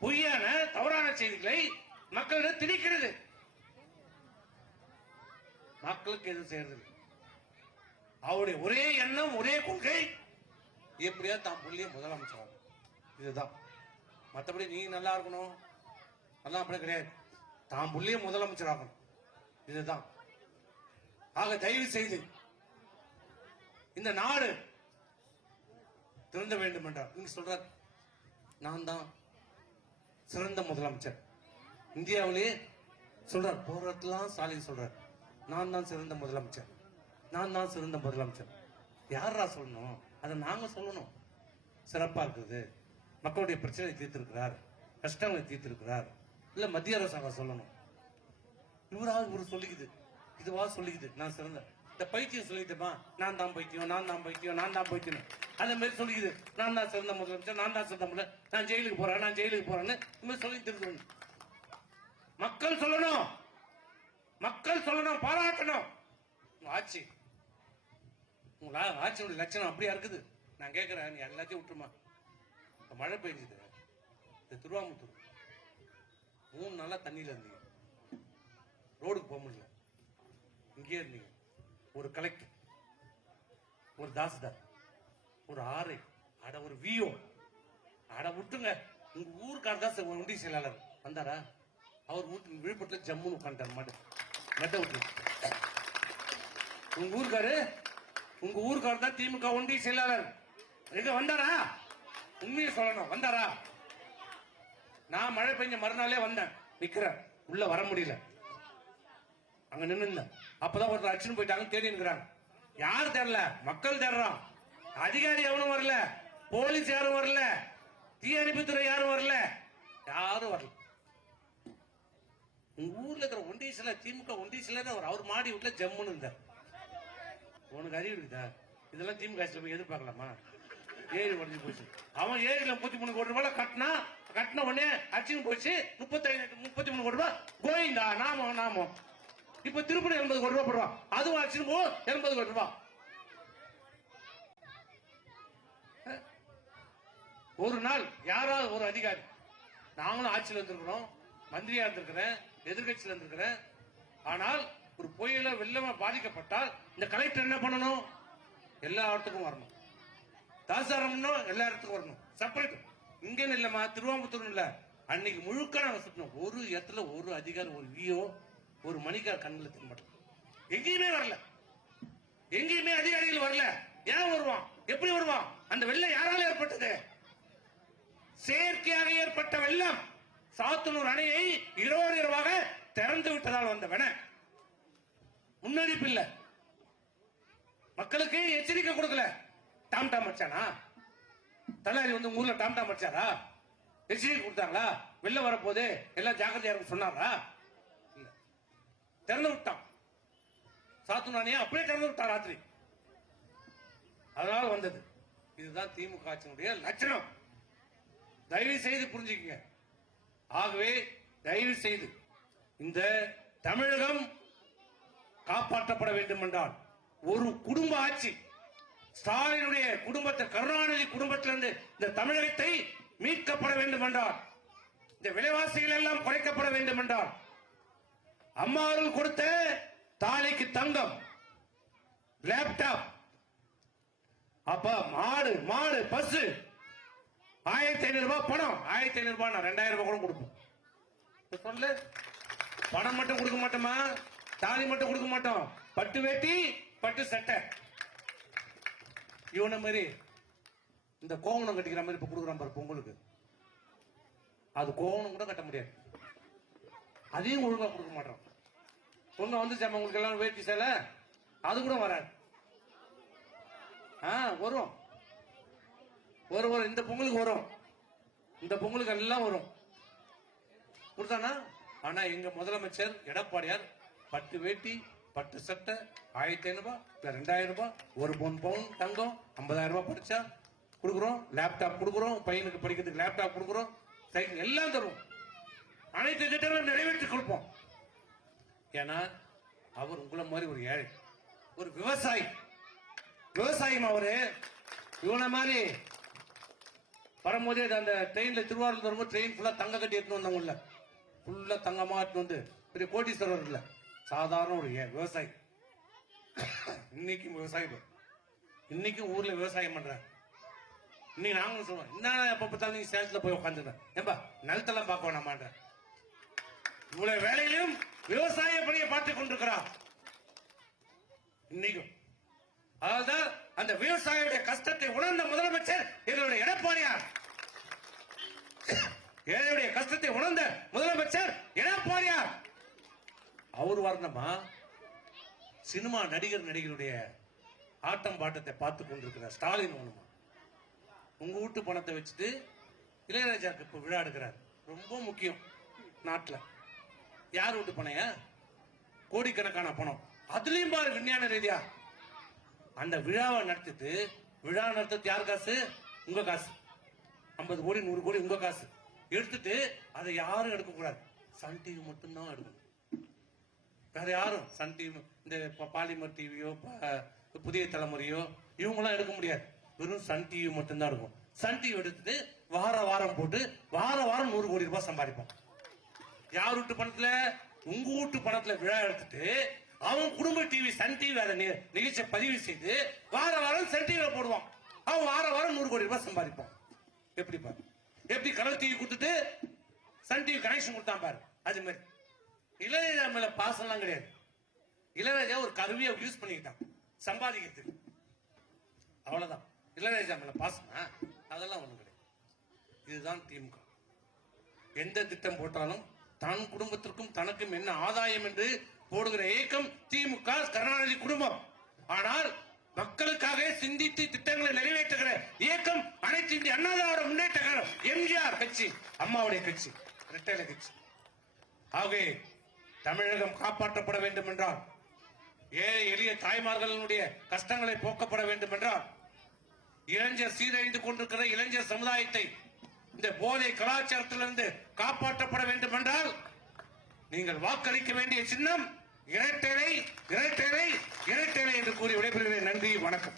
பொய்யான தவறான செய்திகளை மக்களிடம் திணிக்கிறது. மக்களுக்கு எதுவும் செய்யறது அவருடைய ஒரே எண்ணம், ஒரே கொள்கை, எப்படியா தான் புள்ளிய முதலமைச்சர். இதுதான். மற்றபடி நீ நல்லா இருக்கணும் நல்லா அப்படி கிடையாது, தான் புள்ளிய முதலமைச்சர் ஆகணும். இதுதான். ஆக தயவு செய்து இந்த நாடு திருந்த வேண்டும் என்றார். நீங்க சொல்ற நான் தான் சிறந்த முதலமைச்சர் இந்தியாவிலே சொல்றார். போறதெல்லாம் ஸ்டாலின் சொல்றார், நான் தான் சிறந்த முதலமைச்சர், நான் தான் சிறந்த முதலமைச்சர். யாரா சொல்லணும்? அதை நாங்க சொல்லணும். சிறப்பா இருக்குது, மக்களுடைய பிரச்சனை தீர்த்திருக்கிறார், கஷ்டங்களை தீர்த்திருக்கிறார், இல்ல மத்திய அரசாங்க சொல்லணும். இவராவது இவரு சொல்லிக்குது, இதுவா சொல்லிக்குது நான் சிறந்த. இந்த பைத்தியம் சொல்லிட்டுமா, நான் தான் பைத்தியம், நான் தான் பைத்தியம், நான் தான் பைத்தியம், அதே மாதிரி சொல்லிக்குது, நான் தான் சிறந்த முதலமைச்சர், நான் தான் சிறந்த முதல், நான் ஜெயிலுக்கு போறேன், நான் ஜெயிலுக்கு போறேன்னு இந்த மாதிரி சொல்லி திருத்தணும். மக்கள் சொல்லணும், மக்கள் சொல்லணும், பாராட்டணும். ஆட்சி உங்களா ஆட்சியோட லட்சணம் அப்படியா இருக்குது? நான் கேட்கிறேன், நீ எல்லாத்தையும் விட்டுருமா? மழை பெய்ஞ்சுது, இந்த திருவாமுத்தூர் 3 நாளா தண்ணியில இருந்தீங்க, ரோடுக்கு போக முடியல, இங்கே இருந்தீங்க. ஒரு கலெக்டர், ஒரு தாசில்தார், ஒரு ஆர்ஐ, அட ஒரு விஓ, அட விட்டுங்க, உங்க ஊருக்காரர் தான் ஒன்றிய செயலாளர் வந்தாரா? அவர் வீட்டு விழுப்புரத்துல ஜம்முன்னு உட்காந்துட்டார், மட்டை விட்டு. உங்க ஊருக்காரர் தான் திமுக ஒன்றிய செயலாளர், எங்க வந்தாரா? உண்மையை சொல்லணும், வந்தாரா? நான் மழை பெஞ்ச மறுநாளே வந்தேன், நிக்கிறேன், உள்ள வர முடியல, அங்க நின்று. அப்பதான் ஒருத்தர் அடிச்சுன்னு போயிட்டாங்க, தேடி இருக்கிறாங்க. யார் தேடல? மக்கள் தேடுறான். அதிகாரி எவனும் வரல, போலீஸ் யாரும் வரல, தீயணைப்புத்துறை யாரும் வரல, யாரும் வரல. உங்க ஊர்ல இருக்கிற ஒன்றிய செயலர், திமுக ஒன்றிய செயலர், அவர் மாடி வீட்டுல ஜம்முன்னு இருந்தார். உனக்கு அறிவு இருக்குதா? இதெல்லாம் திமுக போய் எதிர்பார்க்கலாமா? ஏரி உடஞ்சி போச்சு, அவன் ஏரியில 33 கோடி ரூபாய் கட்டின உடனே அடிச்சுன்னு போச்சு. 33 கோடி ரூபாய் கோயிந்தா நாமம். இப்ப திருப்பதி 80 கோடி ரூபாய் போடுவான், அதுவும் அடிச்சுன்னு போ 80 கோடி ரூபாய். ஒரு நாள் யாராவது ஒரு அதிகாரி, நாங்களும் ஆட்சியில் இருந்திருக்கிறோம், மந்திரியா இருந்திருக்கிறேன், எதிர்கட்சியில் இருந்திருக்கிறேன், ஆனால் ஒரு புயல வெள்ளமா பாதிக்கப்பட்டால் இந்த கலெக்டர் என்ன பண்ணணும்? எல்லா இடத்துக்கும் வரணும், தாசாரம் எல்லா இடத்துக்கும் வரணும், செப்பரேட். இங்க இல்லமா, திருவாம்புத்தூர் இல்ல, அன்னைக்கு முழுக்க நாங்க சுத்தணும். ஒரு இடத்துல ஒரு அதிகாரி, ஒரு விஓ, ஒரு மணிக்கார் கண்ணில் தெரிய மாட்டோம். எங்கேயுமே வரல, எங்கேயுமே அதிகாரிகள் வரல. ஏன் வருவான்? எப்படி வருவான்? அந்த வெள்ளம் யாரால ஏற்பட்டது? செயற்கையாக ஏற்பட்ட வெள்ளம். சாத்தனூர் அணையை இரவாக திறந்து விட்டதால் வந்தவன முன்னறிவிப்பு இல்ல, மக்களுக்கு எச்சரிக்கை கொடுக்கல. டாம் அடிச்சானா? தலாரி வந்து ஊர்ல டாம் அடிச்சாரா? எச்சரிக்கை கொடுத்தாங்களா? வெளில வரப்போது எல்லாம் ஜாக்கிரதையா இருக்கும் சொன்னாரா? இல்ல, திறந்து விட்டான். சாத்தனூர் அணையை அப்படியே திறந்து விட்டான் ராத்திரி. அதனால வந்தது. இதுதான் திமுக ஆட்சியினுடைய லட்சணம். தயவு செய்து புரிஞ்சுக்கங்க. ஆகவே தயவு செய்து இந்த தமிழகம் காப்பாற்றப்பட வேண்டும் என்றால் ஒரு குடும்ப ஆட்சி, ஸ்டாலினுடைய குடும்பத்தை, கருணாநிதி குடும்பத்திலிருந்து இந்த தமிழகத்தை மீட்கப்பட வேண்டும் என்றால் இந்த விலைவாசிகள் எல்லாம் குறைக்கப்பட வேண்டும் என்றால் அம்மா அவர்கள் கொடுத்த தாலிக்கு தங்கம், லேப்டாப், அப்ப மாடு பஸ் 1500 ரூபாய் பணம், 1500 ரூபாய் 2000 ரூபாய் கூட கொடுப்போம். சொல்லு, பணம் மட்டும் கொடுக்க மாட்டோமா, தாலி மட்டும் கொடுக்க மாட்டோம், பட்டு வேட்டி பட்டு சட்டை. இவன மாதிரி இந்த கோவணம் கட்டிக்கிற மாதிரி இப்ப கொடுக்குறான் பாரு பொங்கலுக்கு, அது கோவணம் கூட கட்ட முடியாது, அதையும் ஒழுங்கா கொடுக்க மாட்டோம். பொண்ணு வந்துச்சு உங்களுக்கு எல்லாம் வேட்டி சேலை, அது கூட வராது. வரும் இந்த பொங்கலுக்கு வரும், இந்த பொங்கலுக்கு எல்லாம் வரும் கொடுத்தானா. ஆனா எங்க முதலமைச்சர் எடப்பாடியார் பட்டு வேட்டி பட்டு சட்டை 1500 ரூபாய், 2000 ரூபாய், ஒரு பவுன் தங்கம், 50000 ரூபாய் படிச்சா கொடுக்குறோம், லேப்டாப் கொடுக்குறோம், பையனுக்கு படிக்கிறதுக்கு லேப்டாப் கொடுக்குறோம், சைக்கிள் எல்லாம் தருவோம், அனைத்து திட்டங்களும் நிறைவேற்றி கொடுப்போம். ஏன்னா அவர் உங்களை மாதிரி ஒரு ஏழை, ஒரு விவசாயம் அவரு. இவன மாதிரி வரும்போதே அந்த ட்ரெயின்ல திருவாரூர் வரும்போது ட்ரெயின் ஃபுல்லா தங்க கட்டி எடுத்துன்னு வந்தவங்க, ஃபுல்லா தங்கமா எடுத்துன்னு வந்து பெரிய கோடீஸ்வரர் இல்ல, சாதாரண ஒரு விவசாயி. இன்னைக்கும் விவசாயம், இன்னைக்கும் ஊர்ல விவசாயம் பண்ற. இன்னைக்கு நாங்களும் சொல்லுவோம், என்ன எப்ப பார்த்தாலும் நீங்க சேலத்துல போய் உட்காந்துருந்தேன், ஏன்பா நிலத்தெல்லாம் பார்க்க வேணாமான்ற. இவ்வளவு வேலையிலும் விவசாய பணியை பார்த்துக் கொண்டிருக்கிறார் இன்னைக்கும். அதாவது அந்த விவசாயியுடைய கஷ்டத்தை உணர்ந்த முதலமைச்சர் எங்களுடைய எடப்பாடியார், ஏழையுடைய கஷ்டத்தை உணர்ந்த முதலமைச்சர் எடப்பாடியார். அவர் வரணுமா, சினிமா நடிகருடைய ஆட்டம் பாட்டத்தை பார்த்து கொண்டிருக்கிறார் ஸ்டாலின் வேணுமா. உங்க வீட்டு பணத்தை வச்சுட்டு இளையராஜாக்கு இப்ப விழா எடுக்கிறார், ரொம்ப முக்கியம் நாட்டுல. யார் வீட்டு பணைய, கோடிக்கணக்கான பணம், அதுலயும் பாரு விஞ்ஞான ரீதியா அந்த விழாவை நடத்திட்டு, விழா நடத்துறது யார் காசு, உங்க காசு, 50 கோடி 100 கோடி உங்க காசு எடுத்துட்டு அதை யாரும் எடுக்க கூடாது, சன் டிவி மட்டும்தான் எடுக்கணும். வேற யாரும் சன் டிவி, இந்த பாலிமர் டிவியோ புதிய தலைமுறையோ இவங்கெல்லாம் எடுக்க முடியாது, வெறும் சன் டிவி மட்டும்தான் இருக்கும். சன் டிவி எடுத்துட்டு வாரம் போட்டு வாரம் 100 கோடி ரூபாய் சம்பாதிப்போம். யார் வீட்டு பணத்துல, உங்க வீட்டு பணத்துல விழா எடுத்துட்டு அவன் குடும்ப டிவி சன் டிவி அதை நிகழ்ச்சியை பதிவு செய்து வாரம் சன் டிவில போடுவான். அவன் வாரம் 100 கோடி ரூபாய் சம்பாதிப்பான். எப்படி பாரு, எப்படி கலர் டிவி கொடுத்துட்டு சன் டிவி கனெக்ஷன் கொடுத்தான் பாரு. அது மாதிரி இளையராஜா மேல பாசம் எல்லாம் கிடையாது. இளையராஜா ஒரு கருவியை யூஸ் பண்ணிக்கிட்டான் சம்பாதிக்கிறதுக்கு, அவ்வளவுதான். இளையராஜா மேல பாசம் அதெல்லாம் ஒண்ணும் கிடையாது. இதுதான் திமுக. எந்த திட்டம் போட்டாலும் தன் குடும்பத்திற்கும் தனக்கும் என்ன ஆதாயம் என்று போடுகிற இயக்கம் திமுக, கருணாநிதி குடும்பம். ஆனால் மக்களுக்காக சிந்தித்து திட்டங்களை நிறைவேற்றுகிற இயக்கம் அனைத்து இந்திய அண்ணா திராவிட முன்னேற்ற கழகம், எம்ஜிஆர் கட்சி, அம்மாவுடைய கட்சி, இரட்டை கட்சி. ஆகவே தமிழகம் காப்பாற்றப்பட வேண்டும் என்றால், ஏழை எளிய தாய்மார்களுடைய கஷ்டங்களை போக்கப்பட வேண்டும் என்றால், இளைஞர் சீரழிந்து கொண்டிருக்கிற இளைஞர் சமுதாயத்தை இந்த போதை கலாச்சாரத்திலிருந்து காப்பாற்றப்பட வேண்டும் என்றால், நீங்கள் வாக்களிக்க வேண்டிய சின்னம் இரட்டைலை இரட்டைலை இரட்டைலை என்று கூறி விடைபெறுகிறேன். நன்றி, வணக்கம்.